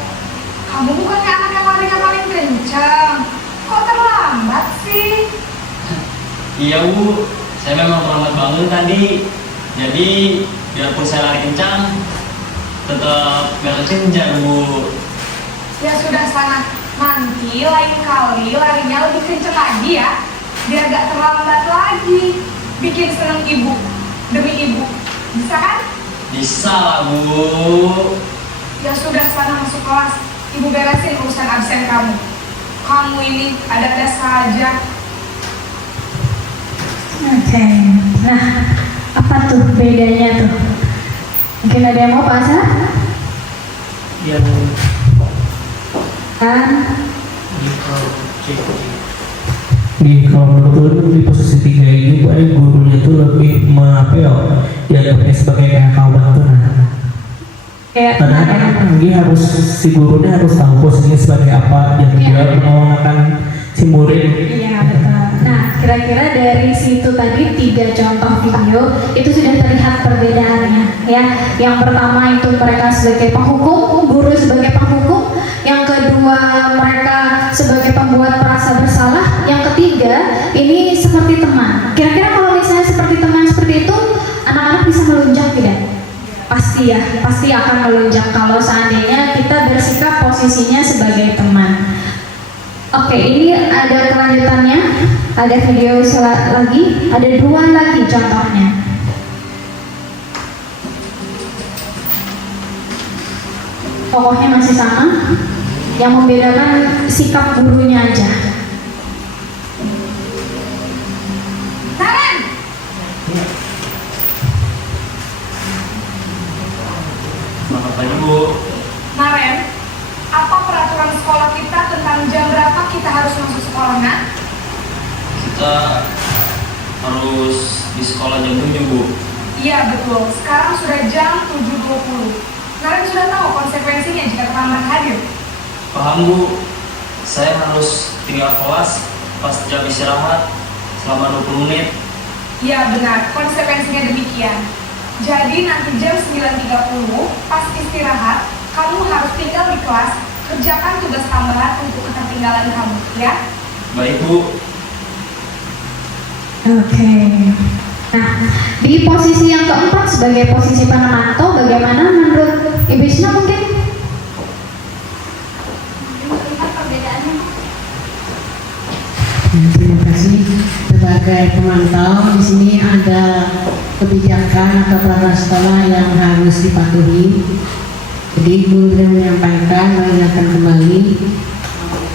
Kamu bukannya anak yang larinya paling kencang. Kok terlambat sih? Iya, Bu. Saya memang terlambat bangun tadi. Jadi, biarpun saya lari kencang, tetap gak kencang, Bu. Ya sudah sana. Nanti lain kali larinya lebih kencang lagi ya. Biar gak terlambat lagi. Bikin seneng ibu. Demi ibu. Bisa kan? Bisa lah, Bu. Ya sudah sana masuk kelas. Ibu beresin urusan absen kamu. Kamu ini ada-ada saja. Oke. Nah, apa tuh bedanya tuh? Mungkin ada yang mau Pak Asar? Yang Kan? Di kalau menurut di posisi 3 ini gurunya tuh lebih apa ya dianggapnya sebagai kayak kawan tuh Kayak karena gimana? dia harus si gurunya harus tahu posisinya sebagai apa yang dia Iya. mengamalkan si murid. Iya betul. Nah, kira-kira dari situ tadi 3 contoh video itu sudah terlihat perbedaannya, ya. Yang pertama itu mereka sebagai penghukum, guru sebagai penghukum. Yang kedua mereka sebagai pembuat merasa bersalah. Yang ketiga ini seperti teman. Kira-kira kalau misalnya seperti teman seperti itu, anak-anak bisa melunjak tidak? Pasti ya, pasti akan melunjak kalau seandainya kita bersikap posisinya sebagai teman. Oke, ini ada kelanjutannya, ada video lagi, ada 2 lagi contohnya. Tokohnya masih sama, yang membedakan sikap gurunya aja. Naren, Selamat pagi Bu. Naren, apa peraturan sekolah kita tentang jam berapa kita harus masuk sekolahnya? Kita harus di sekolah jam 7 Bu. Iya betul, sekarang sudah jam 7.20. Naren sudah tahu konsekuensinya jika terlambat hadir. Paham Bu, saya harus tinggal kelas pas jam istirahat selama 20 menit. Iya benar, konsekuensinya demikian. Jadi nanti jam 9.30 pas istirahat, kamu harus tinggal di kelas, kerjakan tugas tambahan untuk ketertinggalan kamu, ya? Baik Bu. Oke. Nah, di posisi yang keempat sebagai posisi penemantau, bagaimana menurut Ibu Isna mungkin? Melihat perbedaannya. Terima kasih. Sebagai pemantau, di sini ada kebijakan atau peraturan sekolah yang harus dipatuhi. Jadi guru yang menyampaikan mengingatkan kembali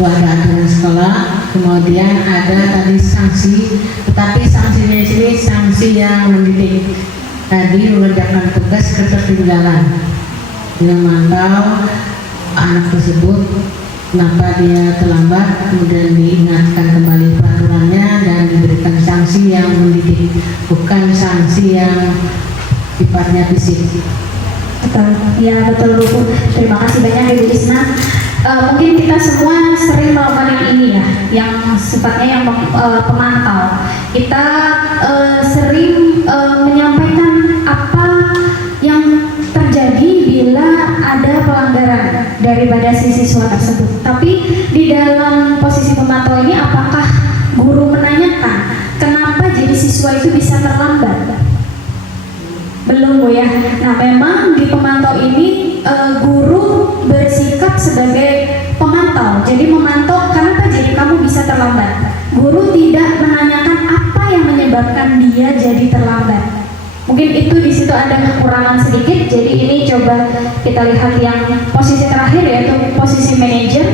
pada aturan sekolah. Kemudian ada tadi sanksi, tetapi sanksinya di sini sanksi yang mendidik. Tadi mengerjakan tugas ketertinggalan. Dengan memantau anak tersebut kenapa dia terlambat, kemudian diingatkan kembali peraturannya dan diberikan sanksi yang mendidik, bukan sanksi yang sifatnya fisik. Betul, ya betul Bu. Terima kasih banyak Ibu Isna. Mungkin kita semua sering melakukan yang ini ya, yang sifatnya yang pemantau. Kita sering menyampaikan apa yang terjadi bila ada pelanggaran daripada si siswa tersebut. Tapi di dalam posisi pemantau ini, apakah guru menanyakan kenapa jadi siswa itu bisa terlambat? Belum Bu ya. Nah memang di pemantau ini guru bersikap sebagai pemantau. Jadi memantau kenapa jadi kamu bisa terlambat. Guru tidak menanyakan apa yang menyebabkan dia jadi terlambat. Mungkin itu di situ ada kekurangan sedikit. Jadi ini coba kita lihat yang posisi terakhir yaitu posisi manajer.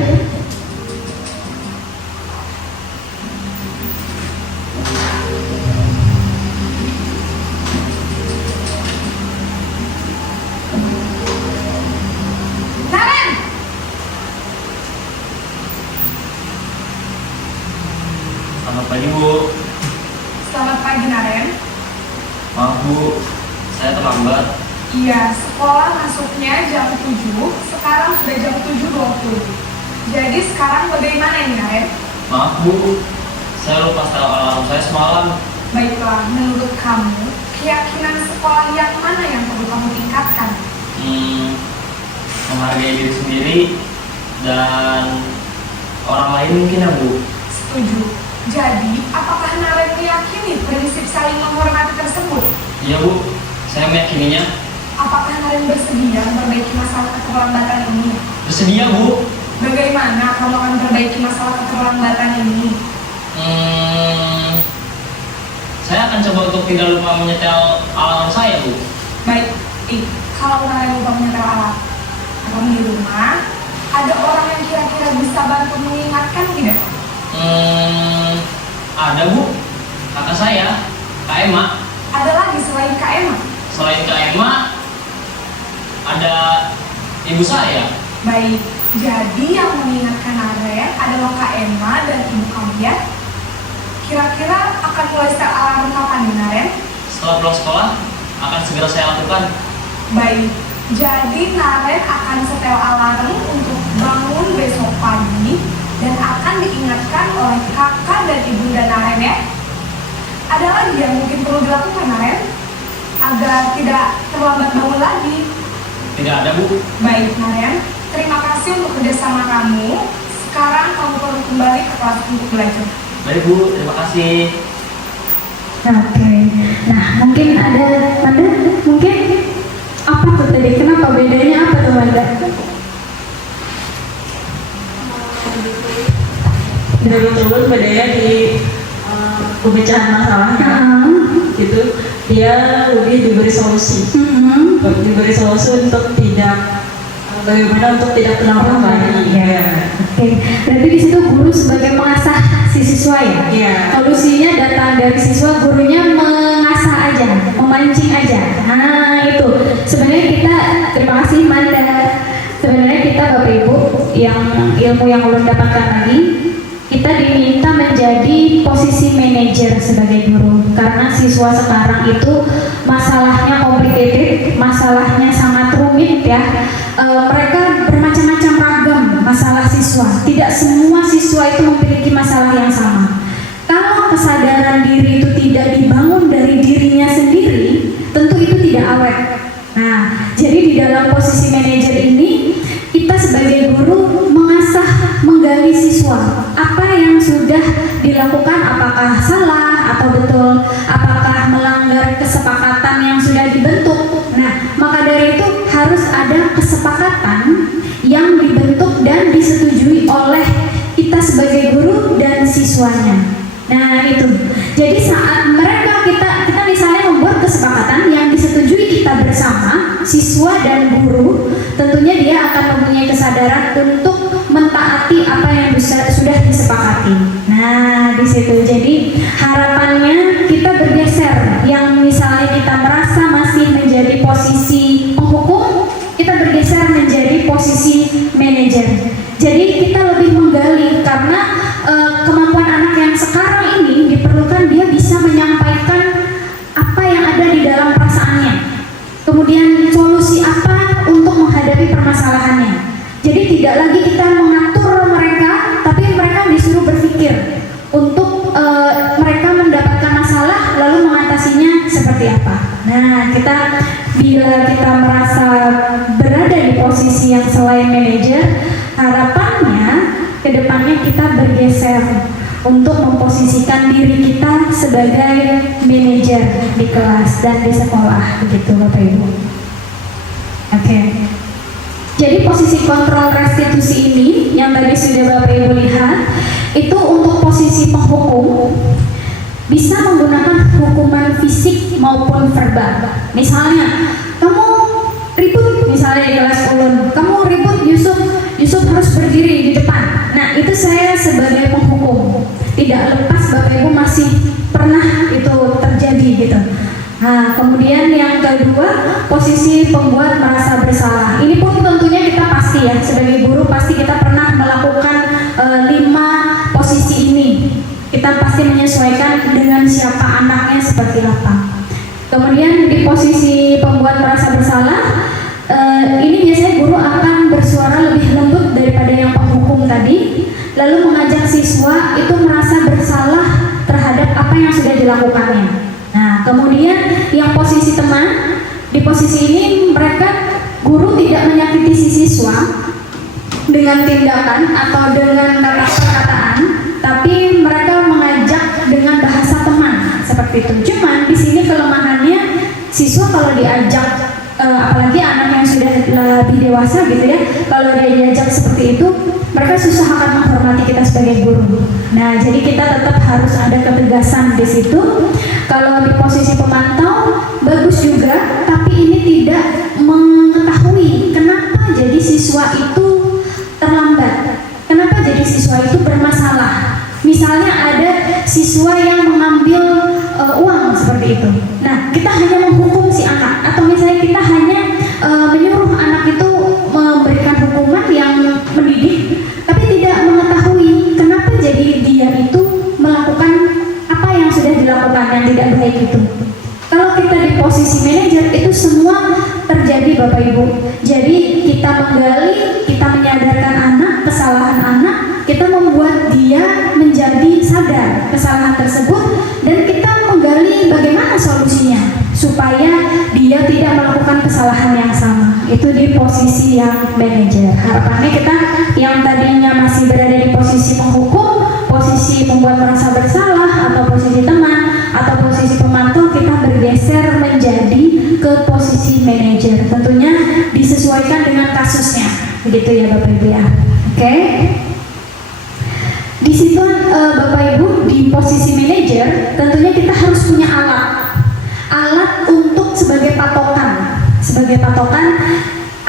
Naren! Selamat pagi Bu. Selamat pagi Naren. Maaf Bu, saya terlambat. Iya, sekolah masuknya jam 7, sekarang sudah jam 7.20. Jadi sekarang bagaimana ini Naren? Maaf Bu, saya lupa setel alarm saya semalam. Baiklah, menurut kamu, keyakinan sekolah yang mana yang perlu kamu tingkatkan? Menghargai diri sendiri dan orang lain mungkin ya Bu. Setuju. Jadi, apakah Naren meyakini prinsip saling menghormati tersebut? Iya Bu, saya meyakininya. Apakah Naren bersedia memperbaiki masalah keterlambatan ini? Bersedia Bu. Bagaimana kamu akan memperbaiki masalah keterlambatan ini? Saya akan coba untuk tidak lupa menyetel alarm saya Bu. Baik, kalau Naren lupa menyetel alat, kamu di rumah, ada orang yang kira-kira bisa bantu mengingatkan tidak? Ada Bu, kakak saya. Kak Emma, Ada lagi selain Kak Emma? selain Kak Emma, ada ibu saya. Baik, jadi yang mengingatkan Naren adalah Kak Emma dan ibu kamu ya. Kira-kira akan mulai setel alarm kapan nih Naren? Setelah pulang sekolah, akan segera saya lakukan. Baik, jadi Naren akan setel alarm untuk bangun besok pagi dan akan diingatkan oleh kakak dan ibunda Naren ya. Ada lagi yang mungkin perlu dilakukan Naren agar tidak terlambat bangun lagi. Tidak ada, Bu. Baik Naren, terima kasih untuk kerjasama kamu. Sekarang kamu perlu kembali ke kelas untuk belajar. Baik, Bu. Terima kasih. Oke. Nah, mungkin ada Manda, mungkin apa tuh tadi? Kenapa bedanya apa tuh Manda? Dari turun bedanya di pemecahan masalahnya gitu, dia lebih diberi solusi untuk tidak bagaimana untuk tidak terulang lagi. Oke, berarti di situ guru sebagai mengasah si siswa ya? Iya. Solusinya datang dari siswa, gurunya mengasah aja, memancing aja. Nah itu sebenarnya kita, terima kasih Manda. Sebenarnya kita Bapak Ibu yang ilmu yang belum dapatkan lagi, kita diminta menjadi posisi manajer sebagai guru karena siswa sekarang itu masalahnya complicated, masalahnya sangat rumit ya. Mereka bermacam-macam ragam masalah siswa. Tidak semua siswa itu memiliki masalah yang sama. Kalau kesadaran diri itu tidak dibangun dari dirinya sendiri, tentu itu tidak awet. Nah, jadi di dalam posisi manajer ini kita sebagai guru mengasah, menggali siswa apa yang sudah dilakukan, apakah salah atau betul, apakah melanggar kesepakatan yang sudah dibentuk. Nah, maka dari itu harus ada kesepakatan yang dibentuk dan disetujui oleh kita sebagai guru dan siswanya. Nah itu, jadi saat kita misalnya membuat kesepakatan yang disetujui kita bersama, siswa dan guru, tentunya dia akan mempunyai kesadaran untuk mentaati apa yang sudah disepakati. Nah di situ, jadi harapannya kita bergeser, yang misalnya kita merasa masih menjadi posisi penghukum, kita bergeser menjadi posisi manajer. Jadi kita lebih menggali karena kemampuan anak yang sekarang ini diperlukan dia bisa menyampaikan apa yang ada di dalam perasaannya, kemudian solusi apa untuk menghadapi permasalahannya. Jadi tidak lagi kita mengatur mereka, tapi mereka disuruh berpikir untuk mereka mendapatkan masalah lalu mengatasinya seperti apa. Nah bila kita merasa berada di posisi yang selain manajer, harapannya kedepannya kita bergeser untuk memposisikan diri kita sebagai manajer di kelas dan di sekolah, begitu Bapak Ibu. Oke. Jadi posisi kontrol restitusi ini yang tadi sudah Bapak Ibu lihat, itu untuk posisi penghukum bisa menggunakan hukuman fisik maupun verbal. Misalnya, kamu ribut misalnya di kelas ulun, kamu ribut Yusuf harus berdiri di depan. Nah itu saya sebagai penghukum, tidak lepas Bapak Ibu masih pernah itu terjadi gitu. Nah kemudian yang kedua, posisi pembuat merasa bersalah. Ini pun tentunya kita pasti ya, sebagai guru pasti kita pernah melakukan 5 posisi ini. Kita pasti menyesuaikan dengan siapa anaknya seperti apa. Kemudian di posisi pembuat merasa bersalah, ini biasanya guru akan bersuara lebih lembut daripada yang penghukum tadi, lalu mengajak siswa itu merasa bersalah terhadap apa yang sudah dilakukannya. Nah kemudian yang posisi teman, di posisi ini guru tidak menyakiti si siswa dengan tindakan atau dengan perkataan, tapi mereka mengajak dengan bahasa teman seperti itu. Cuman di sini kelemahannya, siswa kalau diajak, apalagi anak yang sudah lebih dewasa gitu ya, kalau dia diajak seperti itu, mereka susah akan menghormati kita sebagai guru. Nah jadi kita tetap harus ada ketegasan di situ. Kalau di posisi pemantau bagus juga, tapi ini tidak mengetahui kenapa jadi siswa itu terlambat, kenapa jadi siswa itu bermasalah. Misalnya ada siswa yang mengambil uang seperti itu. Nah, kita hanya menghukum si anak, atau misalnya kita hanya menyuruh anak itu memberikan hukuman yang mendidik, tapi tidak mengetahui kenapa jadi dia itu melakukan apa yang sudah dilakukan yang tidak baik itu. Kalau kita di posisi manajer, itu semua terjadi Bapak Ibu. Jadi kita menggali, kita menyadarkan anak, kesalahan anak, kita membuat dia menjadi sadar kesalahan tersebut, dan kita menggali bagaimana solusinya supaya dia tidak melakukan kesalahan yang sama. Itu di posisi yang manajer. Harapannya kita yang tadinya masih berada di posisi penghukum, posisi membuat merasa bersalah, atau posisi teman, atau posisi pemantau, kita bergeser menjadi ke posisi manajer. Tentunya disesuaikan dengan kasusnya, begitu ya Bapak Ibu ya. Oke. Di situ Bapak Ibu di posisi manajer, tentunya kita harus punya alat untuk sebagai patokan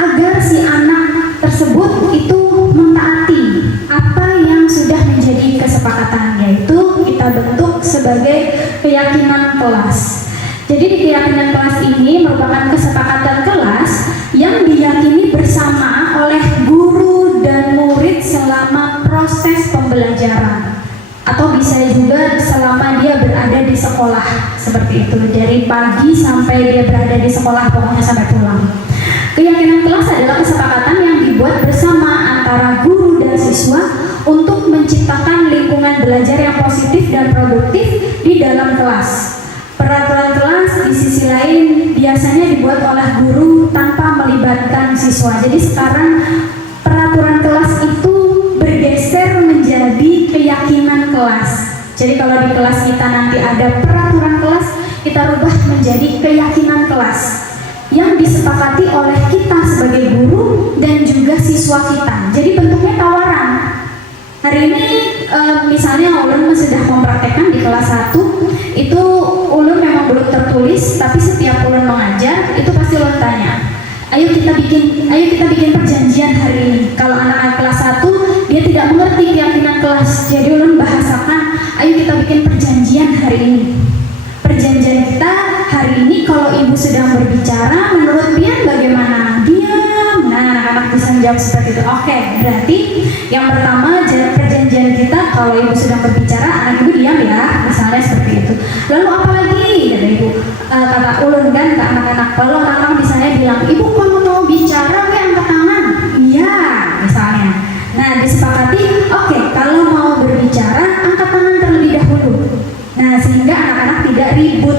agar si anak tersebut itu mentaati apa yang sudah menjadi kesepakatan, yaitu kita bentuk sebagai keyakinan kelas. Jadi di keyakinan kelas ini merupakan kesepakatan kelas yang diyakini bersama oleh guru dan murid selama proses pembelajaran, atau bisa juga selama dia berada di sekolah, seperti itu, dari pagi sampai dia berada di sekolah, pokoknya sampai pulang. Keyakinan kelas adalah kesepakatan yang dibuat bersama antara guru dan siswa untuk menciptakan lingkungan belajar yang positif dan produktif di dalam kelas. Peraturan kelas di sisi lain biasanya dibuat oleh guru tanpa melibatkan siswa. Jadi sekarang peraturan kelas itu bergeser menjadi keyakinan kelas. Jadi kalau di kelas kita nanti ada peraturan kelas, kita rubah menjadi keyakinan kelas yang disepakati oleh kita sebagai guru dan juga siswa kita. Jadi bentuknya tawaran. Hari ini misalnya Ulun sudah mempraktekkan di kelas 1, itu Ulun memang belum tertulis, tapi setiap Ulun mengajar itu pasti Ulun tanya, ayo kita bikin perjanjian hari ini. Kalau anak-anak kelas 1 dia tidak mengerti keyakinan kelas, jadi Ulun bahasakan, ayo kita bikin perjanjian hari ini. Perjanjian kita hari ini, kalau ibu sedang berbicara, menurut Pian bagaimana? Diam. Nah, anak-anak bisa menjawab seperti itu. Oke, berarti yang pertama perjanjian kita, kalau ibu sedang berbicara, anak ibu diam ya, misalnya seperti itu. Lalu apa lagi? Kata ibu, kata Ulun kan ke anak-anak. Lalu anak-anak misalnya bilang, ibu kalau mau bicara, angkat tangan. Iya, misalnya. Nah, disepakati, oke, kalau mau berbicara, angkat tangan terlebih dahulu. Nah, sehingga anak-anak tidak ribut.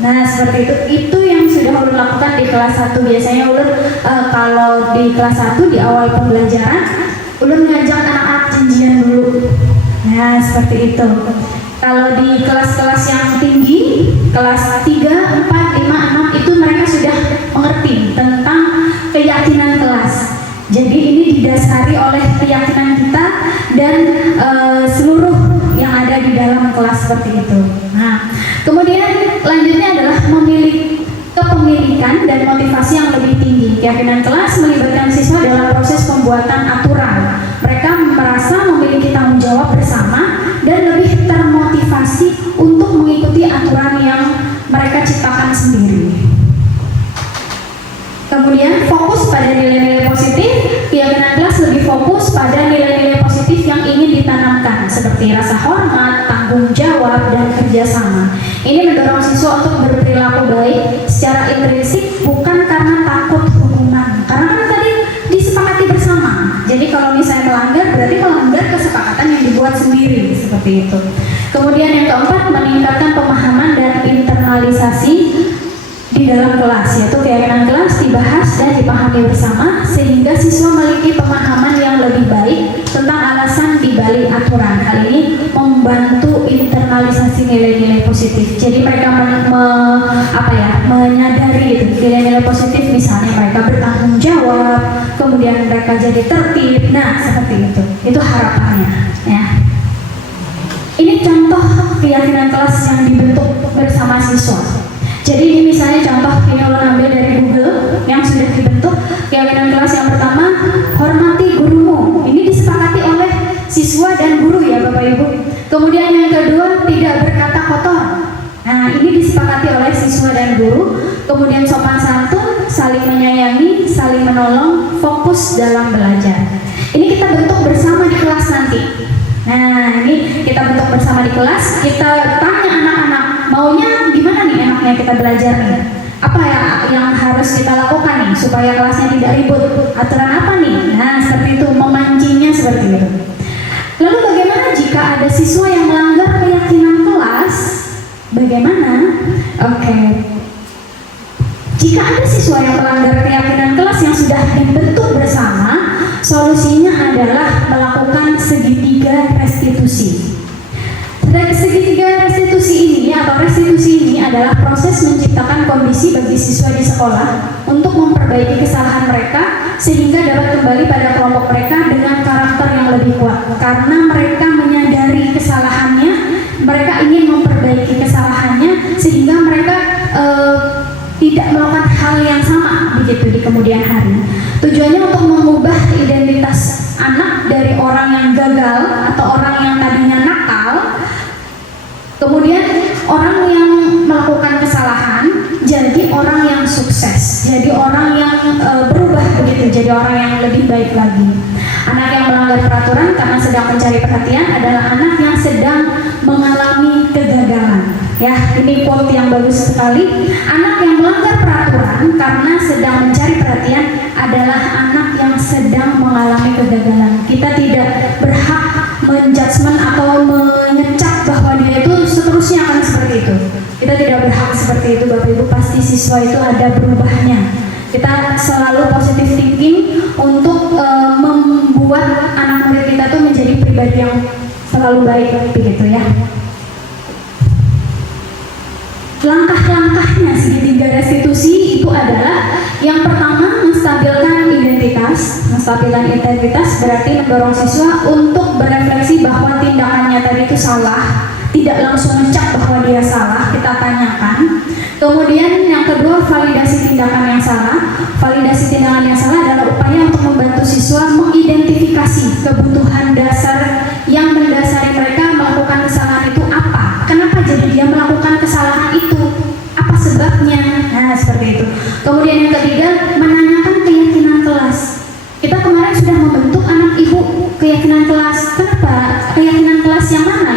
Nah, seperti itu yang sudah Ulun lakukan di kelas 1. Biasanya Ulun kalau di kelas 1 di awal pembelajaran, Ulun ngajak anak-anak janjian dulu. Nah, seperti itu. Kalau di kelas-kelas yang tinggi, kelas 3, 4, 5, 6, itu mereka sudah mengerti tentang keyakinan kelas. Jadi ini didasari oleh keyakinan kita dan seluruh yang ada di dalam kelas seperti itu. Nah, kemudian lanjutnya adalah memilih kepemilikan dan motivasi yang lebih tinggi. Keyakinan kelas melibatkan siswa dalam proses pembuatan aturan. Mereka merasa memiliki tanggung jawab bersama dan lebih termotivasi untuk mengikuti aturan yang mereka ciptakan sendiri. Kemudian fokus pada nilai-nilai positif. Keyakinan kelas lebih fokus pada nilai-nilai positif yang ingin ditanamkan, seperti rasa hormat, tanggung jawab, dan kerjasama. Ini mendorong siswa untuk berperilaku baik secara intrinsik, bukan karena takut hukuman. Karena kan tadi disepakati bersama. Jadi kalau misalnya melanggar, berarti melanggar kesepakatan yang dibuat sendiri, seperti itu. Kemudian yang keempat, meningkatkan pemahaman dan internalisasi di dalam kelas, yaitu keyakinan kelas dibahas dan dipahami bersama sehingga siswa memiliki pemahaman yang lebih baik tentang alasan dibalik aturan. Hal ini membantu internalisasi nilai-nilai positif. Jadi mereka menyadari nilai-nilai positif, misalnya mereka bertanggung jawab, kemudian mereka jadi tertib. Nah, seperti itu. Itu harapannya, ya. Ini contoh keyakinan kelas yang dibentuk bersama siswa. Jadi ini misalnya contoh ini Ulun ambil dari Google yang sudah dibentuk. Keyakinan kelas yang pertama, hormati gurumu. Ini disepakati oleh siswa dan guru ya Bapak Ibu. Kemudian yang kedua, tidak berkata kotor. Nah, Nah, ini disepakati oleh siswa dan guru. Kemudian sopan santun, saling menyayangi, saling menolong, fokus dalam belajar. Ini kita bentuk bersama di kelas nanti. Nah, ini kita bentuk bersama di kelas. Kita tanya anak-anak, maunya gimana nih enaknya kita belajar nih? Apa ya yang harus kita lakukan nih supaya kelasnya tidak ribut? Aturan apa nih? Nah, seperti itu, memancingnya seperti itu. Lalu bagaimana jika ada siswa yang melanggar keyakinan kelas? Bagaimana? Oke. Jika ada siswa yang melanggar keyakinan kelas yang sudah dibentuk bersama, solusinya adalah melakukan segitiga restitusi. Segitiga restitusi ini atau restitusi ini adalah proses menciptakan kondisi bagi siswa di sekolah untuk memperbaiki kesalahan mereka sehingga dapat kembali pada kelompok mereka dengan karakter yang lebih kuat. Karena mereka menyadari kesalahannya, mereka ingin memperbaiki kesalahannya sehingga mereka tidak melakukan hal yang sama begitu di kemudian hari. Tujuannya untuk mengubah identitas anak dari orang yang gagal atau orang yang tadinya nakal, kemudian orang yang melakukan kesalahan jadi orang yang sukses, jadi orang yang berubah begitu, jadi orang yang lebih baik lagi. Anak yang melanggar peraturan karena sedang mencari perhatian adalah anak yang sedang mengalami kegagalan. Ya, ini quote yang bagus sekali. Anak yang melanggar peraturan karena sedang mencari perhatian adalah anak yang sedang mengalami kegagalan. Kita tidak berhak menjudgment atau mengecap bahwa dia itu seterusnya akan seperti itu. Kita tidak berhak seperti itu, Bapak Ibu. Pasti siswa itu ada berubahnya. Kita selalu positive thinking untuk membuat anak murid kita tuh menjadi pribadi yang selalu baik, begitu ya. Langkah-langkahnya segitiga restitusi itu adalah yang pertama menstabilkan identitas. Menstabilkan identitas berarti mendorong siswa untuk berefleksi bahwa tindakannya tadi itu salah, tidak langsung mencap bahwa dia salah, kita tanyakan. Kemudian yang kedua, validasi tindakan yang salah. Validasi tindakan yang salah adalah upaya untuk membantu siswa mengidentifikasi kebutuhan dasar yang mendasari mereka melakukan kesalahan itu apa. Kenapa jadi dia melakukan kesalahan itu? Apa sebabnya? Nah, seperti itu. Kemudian yang ketiga, menanyakan keyakinan kelas. Kita kemarin sudah membentuk anak ibu keyakinan kelas. Kenapa? Keyakinan kelas yang mana?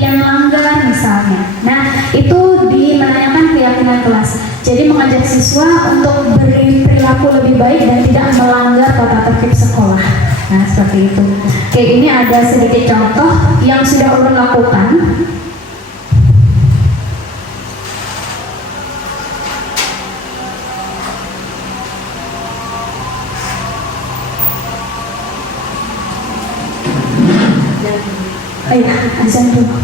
Yang langgar misalnya. Nah, itu menanyakan keyakinan kelas. Jadi mengajak siswa untuk berperilaku lebih baik dan tidak melanggar tata tertib sekolah. Nah, seperti itu. Oke, ini ada sedikit contoh yang sudah ulun lakukan. Oh iya, azan dulu.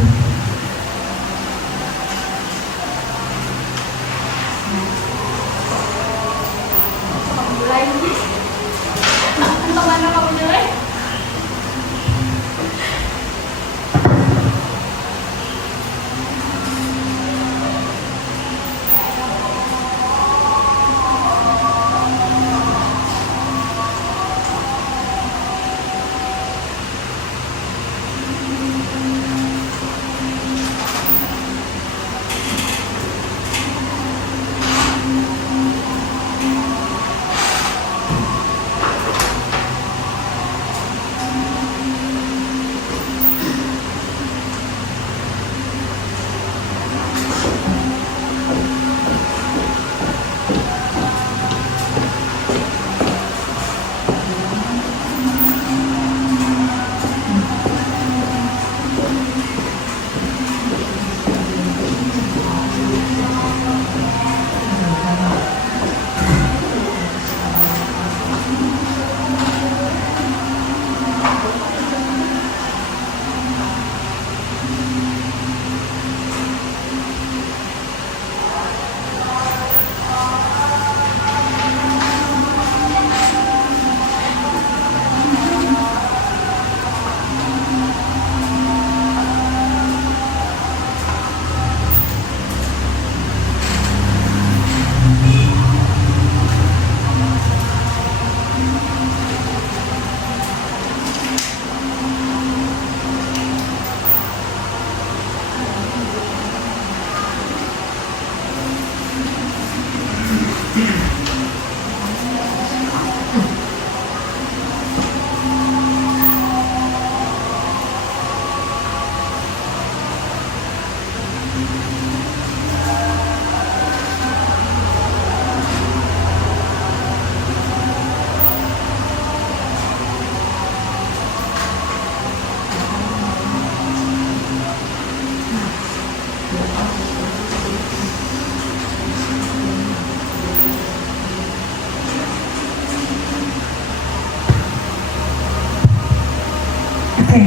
Oke.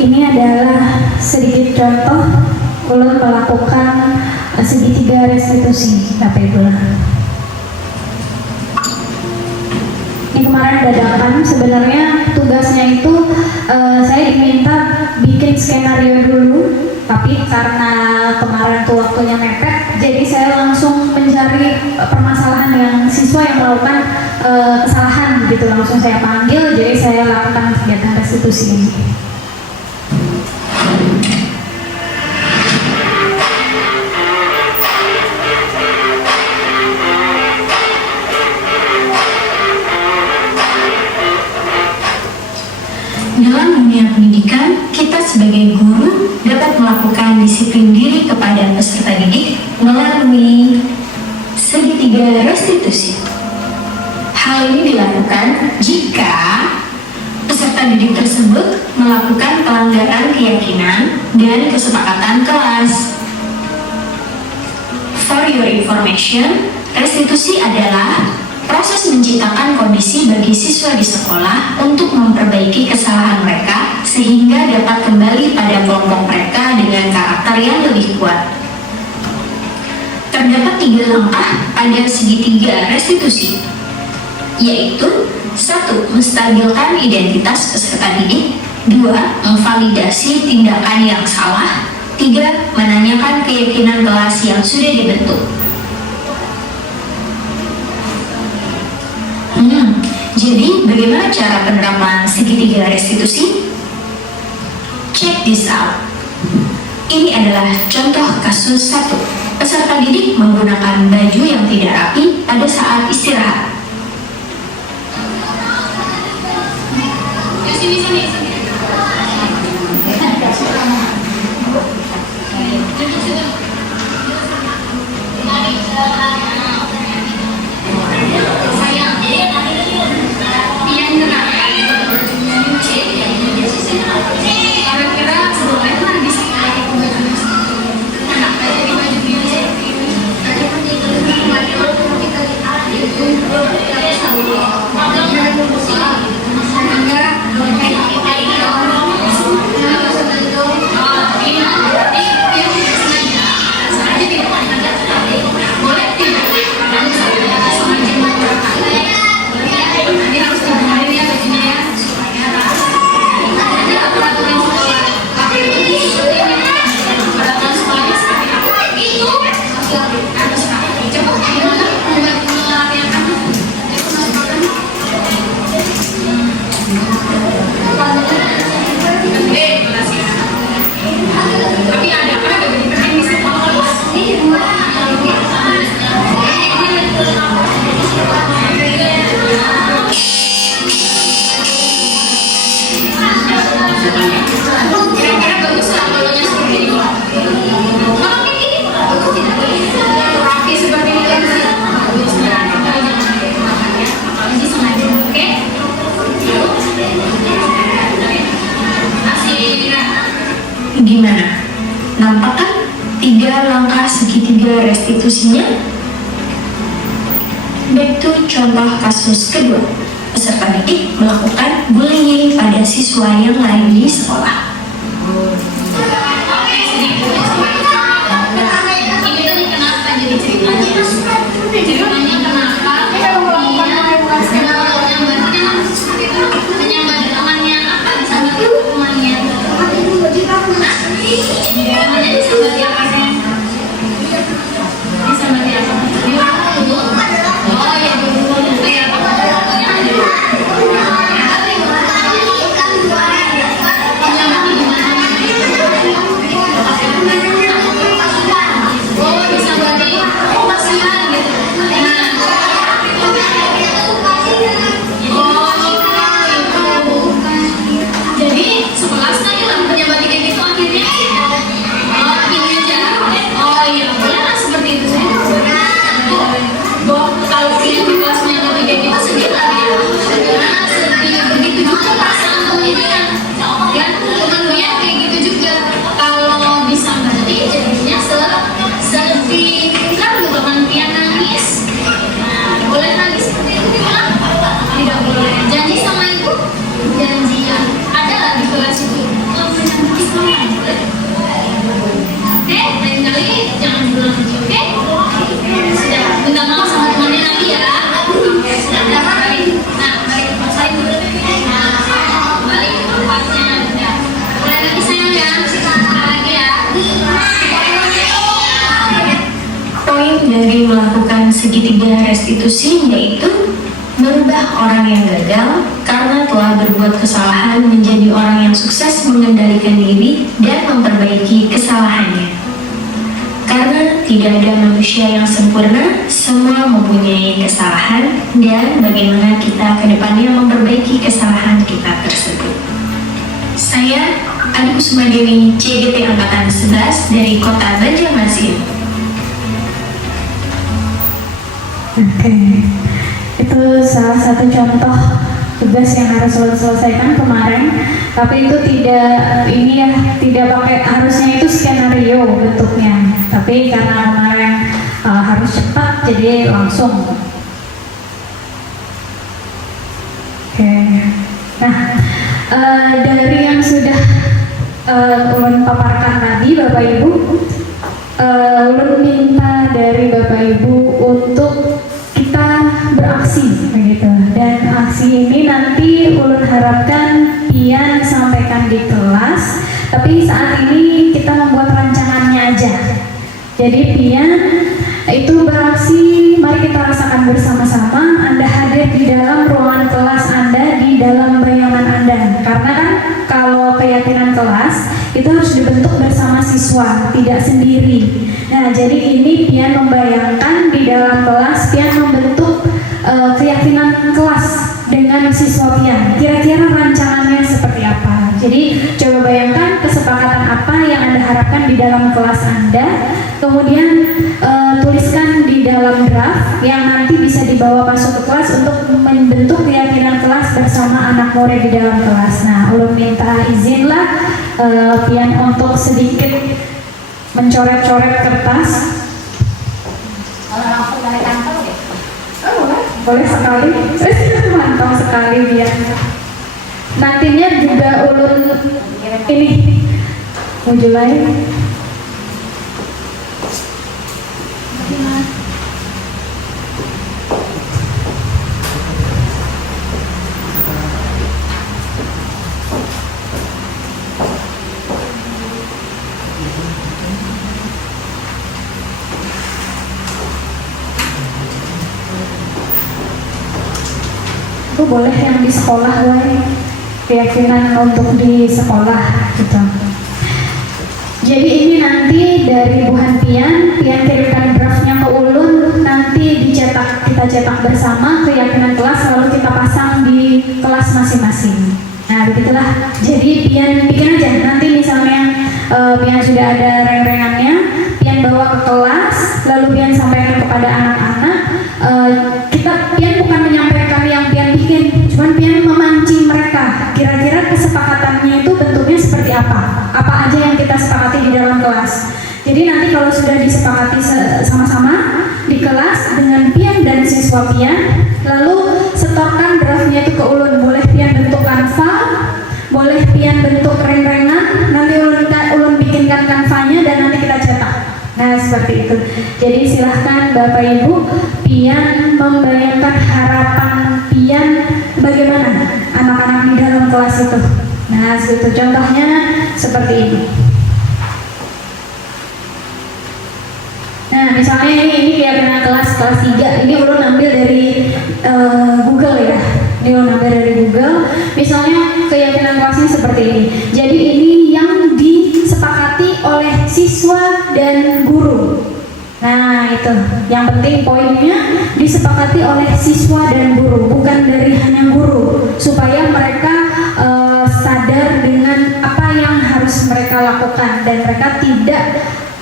Ini adalah sedikit contoh ulun melakukan segitiga restitusi Bapak Ibu. Ini kemarin dadakan, sebenarnya tugasnya itu saya diminta bikin skenario dulu, tapi karena kemarin tuh waktunya mepet, jadi saya langsung mencari permasalahan yang siswa yang melakukan kesalahan gitu, langsung saya panggil, jadi saya lakukan kegiatan restitusi ini. Dalam dunia pendidikan, kita sebagai guru dapat melakukan disiplin diri kepada peserta didik melalui segitiga restitusi. Hal ini dilakukan jika peserta didik tersebut melakukan pelanggaran keyakinan dan kesepakatan kelas. For your information, restitusi adalah proses menciptakan kondisi bagi siswa di sekolah untuk memperbaiki kesalahan mereka sehingga dapat kembali pada kelompok mereka dengan karakter yang lebih kuat. Terdapat 3 langkah pada segitiga restitusi, yaitu 1. Menstabilkan identitas peserta didik, 2. Memvalidasi tindakan yang salah, 3. Menanyakan keyakinan kelas yang sudah dibentuk. Jadi bagaimana cara penerapan segitiga restitusi? Check this out. Ini adalah contoh kasus 1. Peserta didik menggunakan baju yang tidak rapi pada saat istirahat. Gimana? Nampak kan 3 langkah segitiga restitusinya? Back to contoh kasus kedua. Peserta didik melakukan bullying pada siswa yang lain di sekolah. segitiga restitusi, yaitu merubah orang yang gagal karena telah berbuat kesalahan menjadi orang yang sukses mengendalikan diri dan memperbaiki kesalahannya. Karena tidak ada manusia yang sempurna, semua mempunyai kesalahan, dan bagaimana kita ke depannya memperbaiki kesalahan kita tersebut. Saya Adi Kusuma Dewi, CGT Angkatan 11 dari Kota Banjarmasin. Oke, itu salah satu contoh tugas yang harus selesaikan kemarin, tapi itu tidak pakai, harusnya itu skenario bentuknya, tapi karena kemarin harus cepat jadi langsung. Oke, nah dari yang sudah ulun paparkan tadi Bapak Ibu, ulun minta dari Bapak Ibu untuk kita beraksi begitu, dan aksi ini nanti ulun harapkan pian sampaikan di kelas, tapi saat ini kita membuat rancangannya aja. Jadi pian itu beraksi, mari kita rasakan bersama-sama. Anda hadir di dalam ruangan kelas Anda, di dalam bayangan Anda, karena kan kalau keyakinan kelas itu harus dibentuk bersama siswa, tidak sendiri. Nah, jadi ini pian membayangkan di dalam kelas, pian membentuk keyakinan kelas dengan siswa pian. Kira-kira rancangannya seperti apa? Jadi coba bayangkan kesepakatan apa yang Anda harapkan di dalam kelas Anda, kemudian tuliskan di dalam draft yang nanti bisa dibawa masuk ke kelas untuk membentuk keyakinan kelas bersama anak murid di dalam kelas. Nah, ulun minta izinlah pian untuk sedikit mencoret-coret kertas. Boleh sekali, mantap sekali biar nantinya juga ulun ini mulai. Itu boleh yang di sekolah, keyakinan untuk di sekolah gitu. Jadi ini nanti dari Bu Hantian, pian kirimkan draftnya ke ulun, nanti kita cetak bersama keyakinan kelas, lalu kita pasang di kelas masing-masing. Nah begitulah. Jadi pian bikin aja. Nanti misalnya pian sudah ada reng-rengannya, pian bawa ke kelas, lalu pian sampaikan kepada anak-anak. Pian bukan menyampaikan yang pian bikin, cuman pian memancing mereka. Kira-kira kesepakatannya itu bentuknya seperti apa? Apa aja yang kita sepakati di dalam kelas. Jadi nanti kalau sudah disepakati sama-sama di kelas dengan pian dan siswa pian, lalu setorkan draftnya itu ke ulun. Boleh pian bentuk kanva, boleh pian bentuk reng-rengan, nanti ulun bikinkan kanvanya dan nanti kita cetak. Nah seperti itu. Jadi silahkan Bapak Ibu, pian membayangkan harapan pian bagaimana anak-anak di dalam kelas itu. Nah itu contohnya seperti ini. Nah misalnya ini keyakinan kelas 3, ini ulun ambil dari Google ya. Ini ulun ambil dari Google. Misalnya keyakinan kelasnya seperti ini. Jadi ini yang disepakati oleh siswa dan guru. Nah itu yang penting poinnya, disepakati oleh siswa dan guru, bukan dari hanya guru, supaya mereka sadar dengan apa yang harus mereka lakukan dan mereka tidak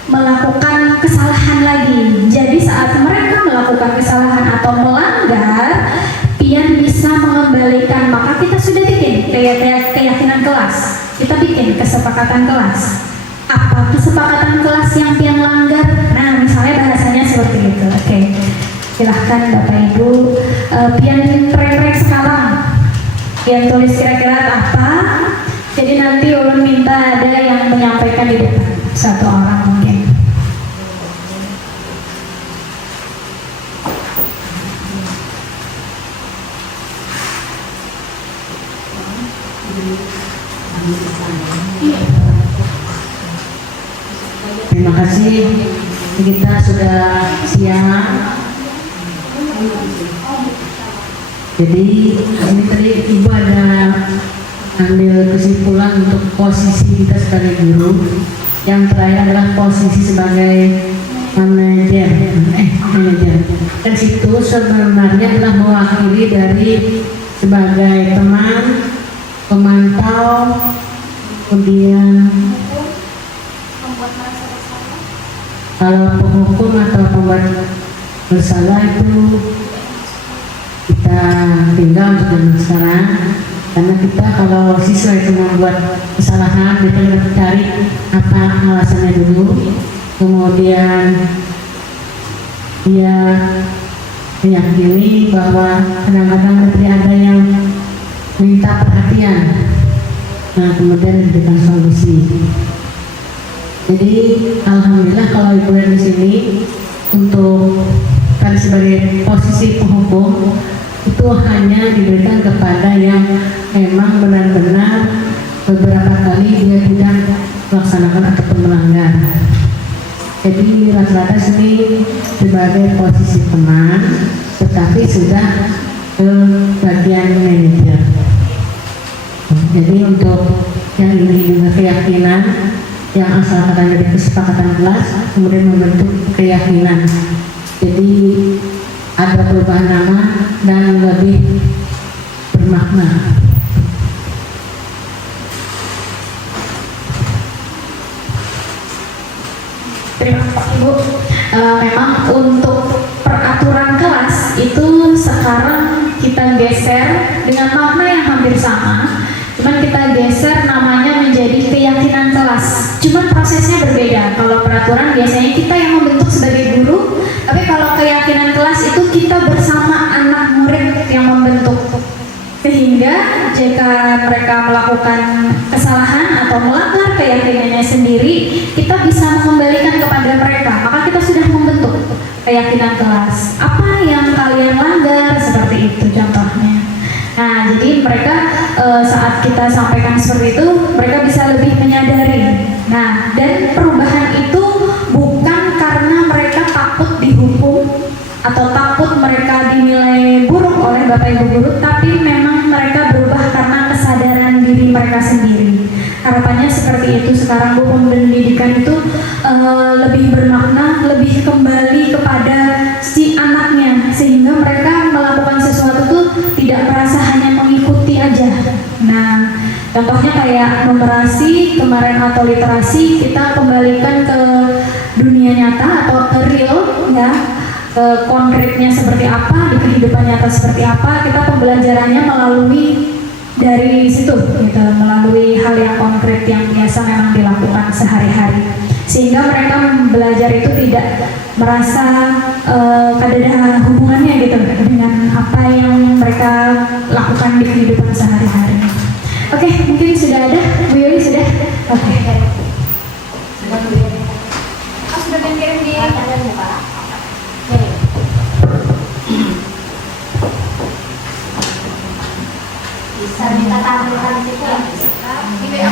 melakukan kesalahan lagi. Jadi saat mereka melakukan kesalahan atau melanggar, pian bisa mengembalikan. Maka kita sudah bikin keyakinan kelas, kita bikin kesepakatan kelas. Apa kesepakatan kelas yang pian langgar? Nah misalnya bahasanya seperti itu. Oke, silahkan Bapak Ibu, pian rek sekarang, pian tulis kira-kira apa. Jadi nanti ulun minta ada yang menyampaikan di depan, satu orang mungkin. Terima kasih, kita sudah siang. Jadi ini tadi ibu ada ambil kesimpulan untuk posisi kita sebagai guru. Yang terakhir adalah posisi sebagai manajer. Dan situ sebenarnya adalah mewakili dari sebagai teman, pemantau, kemudian kalau penghukum atau pembuat bersalah itu kita tinggal untuk zaman sekarang, karena kita kalau siswa itu membuat kesalahan kita harus cari apa alasannya dulu, kemudian dia meyakini bahwa kadang-kadang nanti ada yang minta perhatian, nah kemudian diberikan solusi. Jadi alhamdulillah kalau ibu di sini untuk kan sebagai posisi penghukum itu hanya diberikan kepada yang memang benar-benar beberapa kali dia tidak melaksanakan ataupun melanggar. Jadi rata-rata sini sebagai posisi teman, tetapi sudah ke bagian manajer. Jadi untuk yang ini juga keyakinan yang asalkan dari kesepakatan kelas kemudian membentuk keyakinan. Jadi ada perubahan nama dan lebih bermakna. Terima kasih Ibu. Memang untuk peraturan kelas itu sekarang kita geser dengan makna yang hampir sama, cuman kita geser namanya menjadi keyakinan kelas. Cuman prosesnya berbeda. Kalau peraturan biasanya kita yang membentuk sebagai guru, tapi kalau keyakinan kelas itu kita bersama anak murid yang membentuk. Sehingga jika mereka melakukan kesalahan atau melanggar keyakinannya sendiri, kita bisa mengembalikan kepada mereka. Maka kita sudah membentuk keyakinan kelas. Apa yang kalian langgar, seperti itu contohnya. Nah, jadi mereka saat kita sampaikan seperti itu, mereka bisa lebih menyadari. Nah, dan perubahan itu bukan karena mereka takut dihukum atau takut mereka dinilai buruk oleh Bapak Ibu guru, tapi memang mereka berubah karena kesadaran diri mereka sendiri. Harapannya seperti itu. Sekarang Bu, pendidikan itu lebih bermakna, lebih kembali kepada si anaknya, sehingga mereka melakukan sesuatu itu tidak merasa hanya mengikuti aja. Nah, contohnya kayak numerasi kemarin atau literasi, kita kembalikan ke dunia nyata atau ke real, ya, ke konkretnya seperti apa, di kehidupan nyata seperti apa. Kita pembelajarannya melalui dari situ, gitu, melalui hal yang konkret yang biasa memang dilakukan sehari-hari, sehingga mereka belajar itu tidak merasa ada hubungannya gitu dengan apa yang mereka lakukan di kehidupan sehari-hari. Oke, mungkin sudah ada, Bu Yuli sudah. Oke. Sudah kirim di Bisa minta tampilkan di situ ya.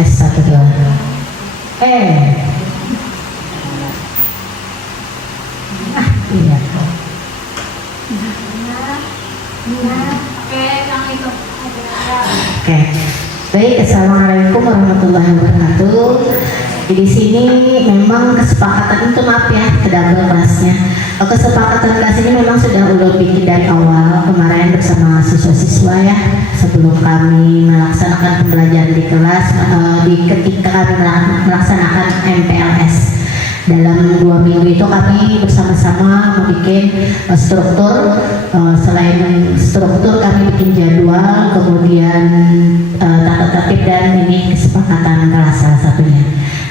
S1 iya. Oke, yang itu. Oke. Baik, assalamualaikum warahmatullahi wabarakatuh. Di sini memang kesepakatan itu maaf ya, kedouble kelasnya. Kesepakatan kelas ini memang sudah udah bikin dari awal kemarin bersama siswa-siswa ya, sebelum kami melaksanakan pembelajaran di kelas, ketika kami melaksanakan MPLS. Dalam 2 minggu itu kami bersama-sama membuat struktur, selain struktur kami bikin jadwal, kemudian tata tertib dan ini kesepakatan kelas salah satunya.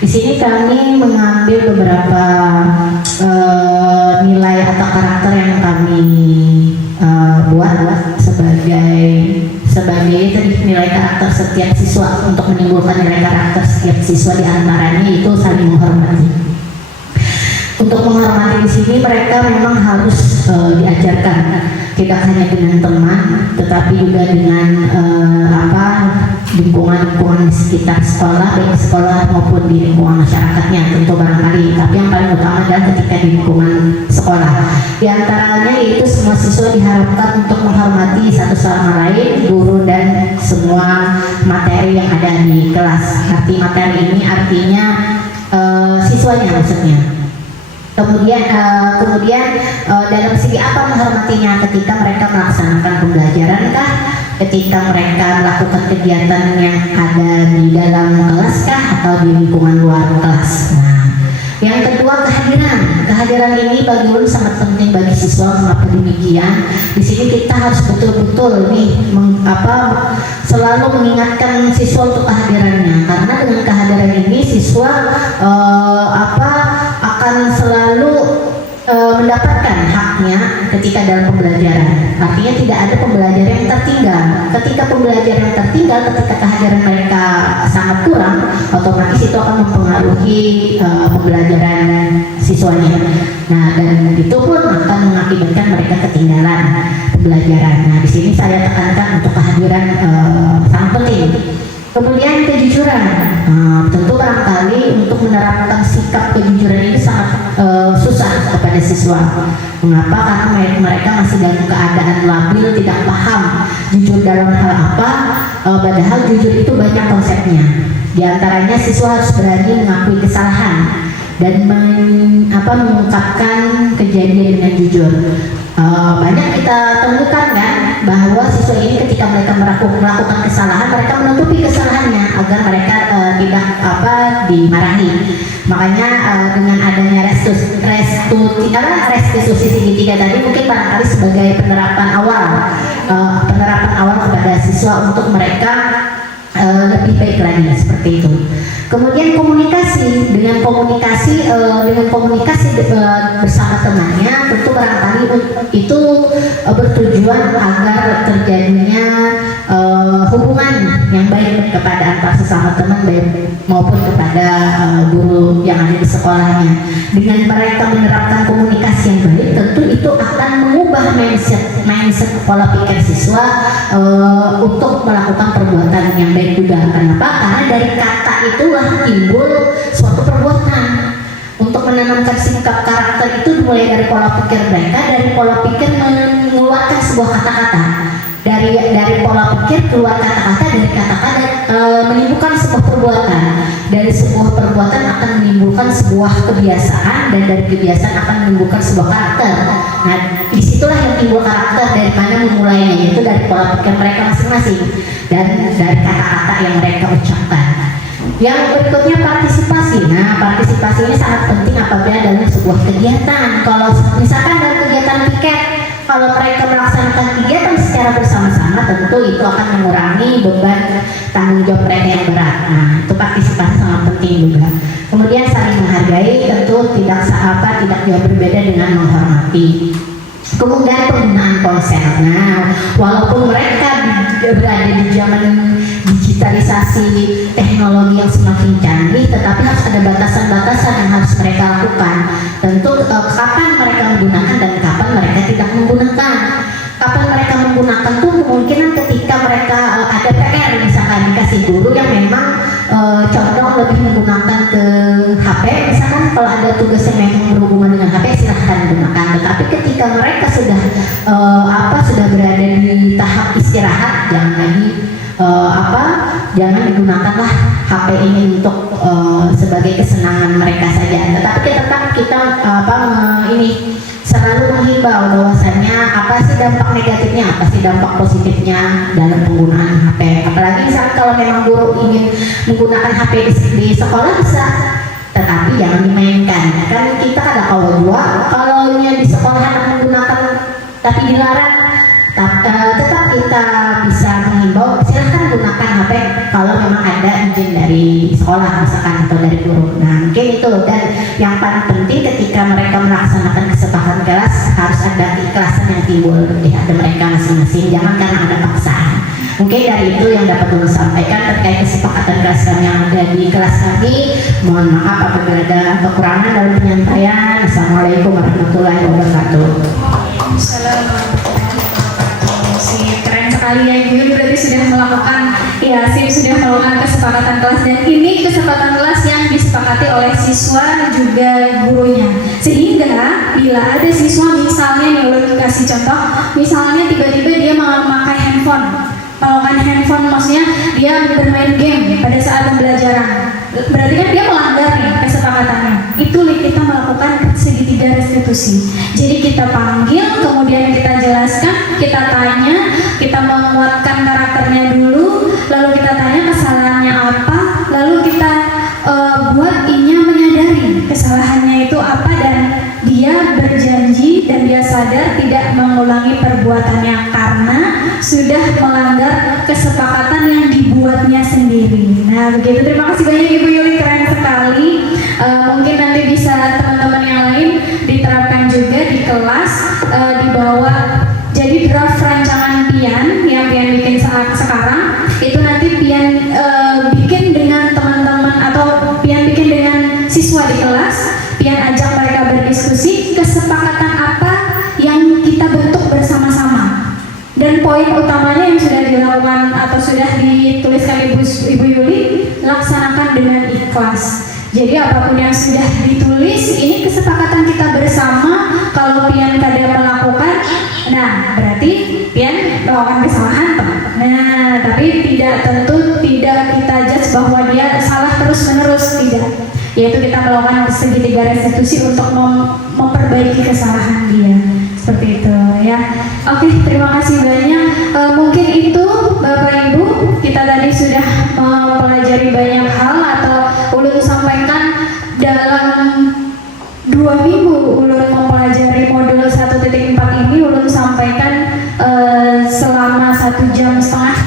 Di sini kami mengambil beberapa nilai atau karakter yang kami buat sebagai nilai karakter setiap siswa untuk menimbulkan nilai karakter setiap siswa, di antaranya itu saling menghormati. Untuk menghormati di sini mereka memang harus diajarkan, tidak hanya dengan teman, tetapi juga dengan lingkungan di sekitar sekolah, baik sekolah maupun di lingkungan masyarakatnya tentu barangkali. Tapi yang paling utama adalah ketika di lingkungan sekolah. Di antaranya yaitu semua siswa diharapkan untuk menghormati satu sama lain, guru dan semua materi yang ada di kelas. Arti materi ini artinya siswanya maksudnya. Kemudian dalam segi apa menghormatinya? Ketika mereka melaksanakan pembelajaran kah? Ketika mereka melakukan kegiatan yang ada di dalam kelas kah? Atau di lingkungan luar kelas? Nah, yang kedua kehadiran ini bagi ulun sangat penting bagi siswa. Mengapa demikian? Di sini kita harus betul-betul selalu mengingatkan siswa untuk kehadirannya, karena dengan kehadiran ini siswa akan selalu mendapatkan haknya ketika dalam pembelajaran. Artinya tidak ada pembelajaran yang tertinggal. Ketika pembelajaran yang tertinggal, ketika kehadiran mereka sangat kurang, otomatis itu akan mempengaruhi pembelajaran siswanya. Nah, dan itu pun akan mengakibatkan mereka ketinggalan pembelajaran. Nah, di sini saya tekankan untuk kehadiran sangat penting. Kemudian kejujuran, tentu barangkali untuk menerapkan sikap kejujuran ini sangat susah kepada siswa. Mengapa? Karena mereka masih dalam keadaan labil, tidak paham jujur dalam hal apa. Padahal jujur itu banyak konsepnya. Di antaranya siswa harus berani mengakui kesalahan dan mengungkapkan kejadian dengan jujur. Banyak kita temukan kan bahwa siswa ini ketika mereka melakukan kesalahan, mereka menutupi kesalahannya agar mereka tidak dimarahi. Makanya dengan adanya restitusi segitiga tadi mungkin barangkali sebagai penerapan awal kepada siswa untuk mereka lebih baik lagi seperti itu. Kemudian dengan komunikasi bersama temannya, tentu barangkali itu bertujuan agar terjadinya hubungan yang baik kepada antar sesama teman baik maupun kepada guru yang ada di sekolahnya. Dengan mereka menerapkan komunikasi yang baik, tentu itu akan mengubah mindset pola pikir siswa untuk melakukan perbuatan yang baik juga. Kenapa? Karena dari kata itulah timbul suatu perbuatan. Untuk menanamkan sikap karakter itu mulai dari pola pikir mereka, dari pola pikir mengeluarkan sebuah kata-kata, dari pola pikir keluar kata-kata, dari kata-kata menimbulkan sebuah perbuatan, dari sebuah perbuatan akan menimbulkan sebuah kebiasaan, dan dari kebiasaan akan menimbulkan sebuah karakter. Nah, disitulah yang timbul karakter, dari mana memulainya, yaitu dari pola pikir mereka masing-masing dan dari kata-kata yang mereka ucapkan. Yang berikutnya partisipasi. Nah, partisipasi ini sangat penting apabila dalam sebuah kegiatan. Kalau misalkan dalam kegiatan piket, kalau mereka melaksanakan kegiatan secara bersama-sama, tentu itu akan mengurangi beban tanggung jawab mereka yang berat. Nah, itu partisipasi sangat penting juga. Kemudian saling menghargai, tentu tidak jauh berbeda dengan menghormati. Kemudian penggunaan ponsel. Nah, walaupun mereka berada di zaman digitalisasi teknologi yang semakin canggih, tetapi harus ada batasan-batasan yang harus mereka lakukan. Tentu kapan mereka menggunakan dan kapan mereka tidak menggunakan. Kapan mereka menggunakan tuh kemungkinan ketika mereka ada PR, misalkan dikasih guru yang memang condong lebih menggunakan ke HP, misalkan kalau ada tugas yang memang berhubungan dengan HP silahkan gunakan. Tetapi ketika mereka sudah berada di tahap istirahat, jangan lagi jangan digunakanlah HP ini untuk sebagai kesenangan mereka saja. Tetapi tetap kita selalu menghimbau bahwasannya apa sih dampak negatifnya, apa sih dampak positifnya dalam penggunaan HP. Apalagi misalnya kalau memang guru ingin menggunakan HP di sekolah bisa, tetapi jangan dimainkan. Kan kita ada kalau di sekolah anak menggunakan tapi dilarang, tetap kita bisa menghimbau silahkan gunakan HP kalau memang ada izin dari sekolah misalkan atau dari guru. Nah mungkin itu, dan yang paling penting ketika mereka melaksanakan kesepakatan kelas harus ada keikhlasan yang timbul di hati mereka masing-masing, jangan karena ada paksaan. Mungkin dari itu yang dapat Lulu sampaikan terkait kesepakatan kelas kami yang ada di kelas kami. Mohon maaf apabila ada kekurangan dalam penyampaian. Assalamualaikum warahmatullahi wabarakatuh. Keren sekali ya Ibu, berarti sudah melakukan sudah melakukan kesepakatan kelas, dan ini kesepakatan kelas yang disepakati oleh siswa juga gurunya, sehingga bila ada siswa misalnya nih, ulun kasih contoh, misalnya tiba-tiba dia memakai handphone, melakukan handphone, maksudnya dia bermain game pada saat pembelajaran, berarti kan dia melanggar nih kesepakatannya. Itu kita melakukan segitiga restitusi. Jadi kita panggil, kemudian kita jelaskan, kita tanya, kita menguatkan karakternya dulu, lalu kita tanya kesalahannya apa, lalu kita buat inya menyadari kesalahannya itu apa, dan dia berjanji dan dia sadar tidak mengulangi perbuatannya karena sudah melanggar kesepakatan yang dibuatnya sendiri. Nah begitu, terima kasih banyak Ibu Yuli, keren sekali. Mungkin nanti bisa teman-teman yang lain diterapkan juga di kelas, dibawa jadi draft rancangan pian yang pian bikin sekarang itu nanti pian bikin dengan teman-teman atau pian bikin dengan siswa di kelas, pian ajak mereka berdiskusi kesepakatan apa yang kita bentuk bersama-sama, dan poin utamanya yang sudah dilakukan atau sudah dituliskan Ibu Yuli, laksanakan dengan ikhlas. Jadi apapun yang sudah ditulis ini kesepakatan kita bersama. Kalau pian kada melakukan, nah berarti pian melakukan kesalahan toh. Nah tapi tentu tidak kita judge bahwa dia salah terus menerus, tidak, yaitu kita melakukan segitiga restitusi untuk memperbaiki kesalahan dia, seperti itu ya. Oke, terima kasih banyak. Mungkin itu Bapak Ibu, kita tadi sudah mempelajari banyak hal, atau ulun sampaikan dalam 2 minggu ulun mempelajari modul 1.4 ini, ulun sampaikan selama 1,5 jam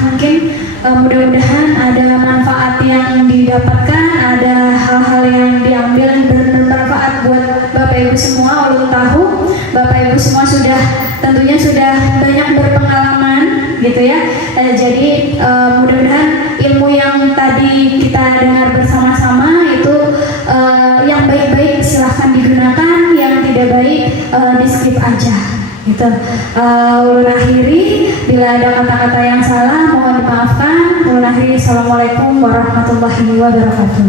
mungkin. Mudah-mudahan ada manfaat yang didapatkan, ada hal-hal yang diambil bermanfaat buat Bapak Ibu semua. Ulun tahu Bapak Ibu semua tentunya sudah banyak berpengalaman gitu ya. Jadi mudah-mudahan ilmu yang tadi kita dengar bersama-sama itu yang baik-baik silahkan digunakan, yang tidak baik di skip aja gitu. Ulun akhiri, bila ada kata-kata yang salah mohon dimaafkan. Ulun akhiri, assalamualaikum warahmatullahi wabarakatuh.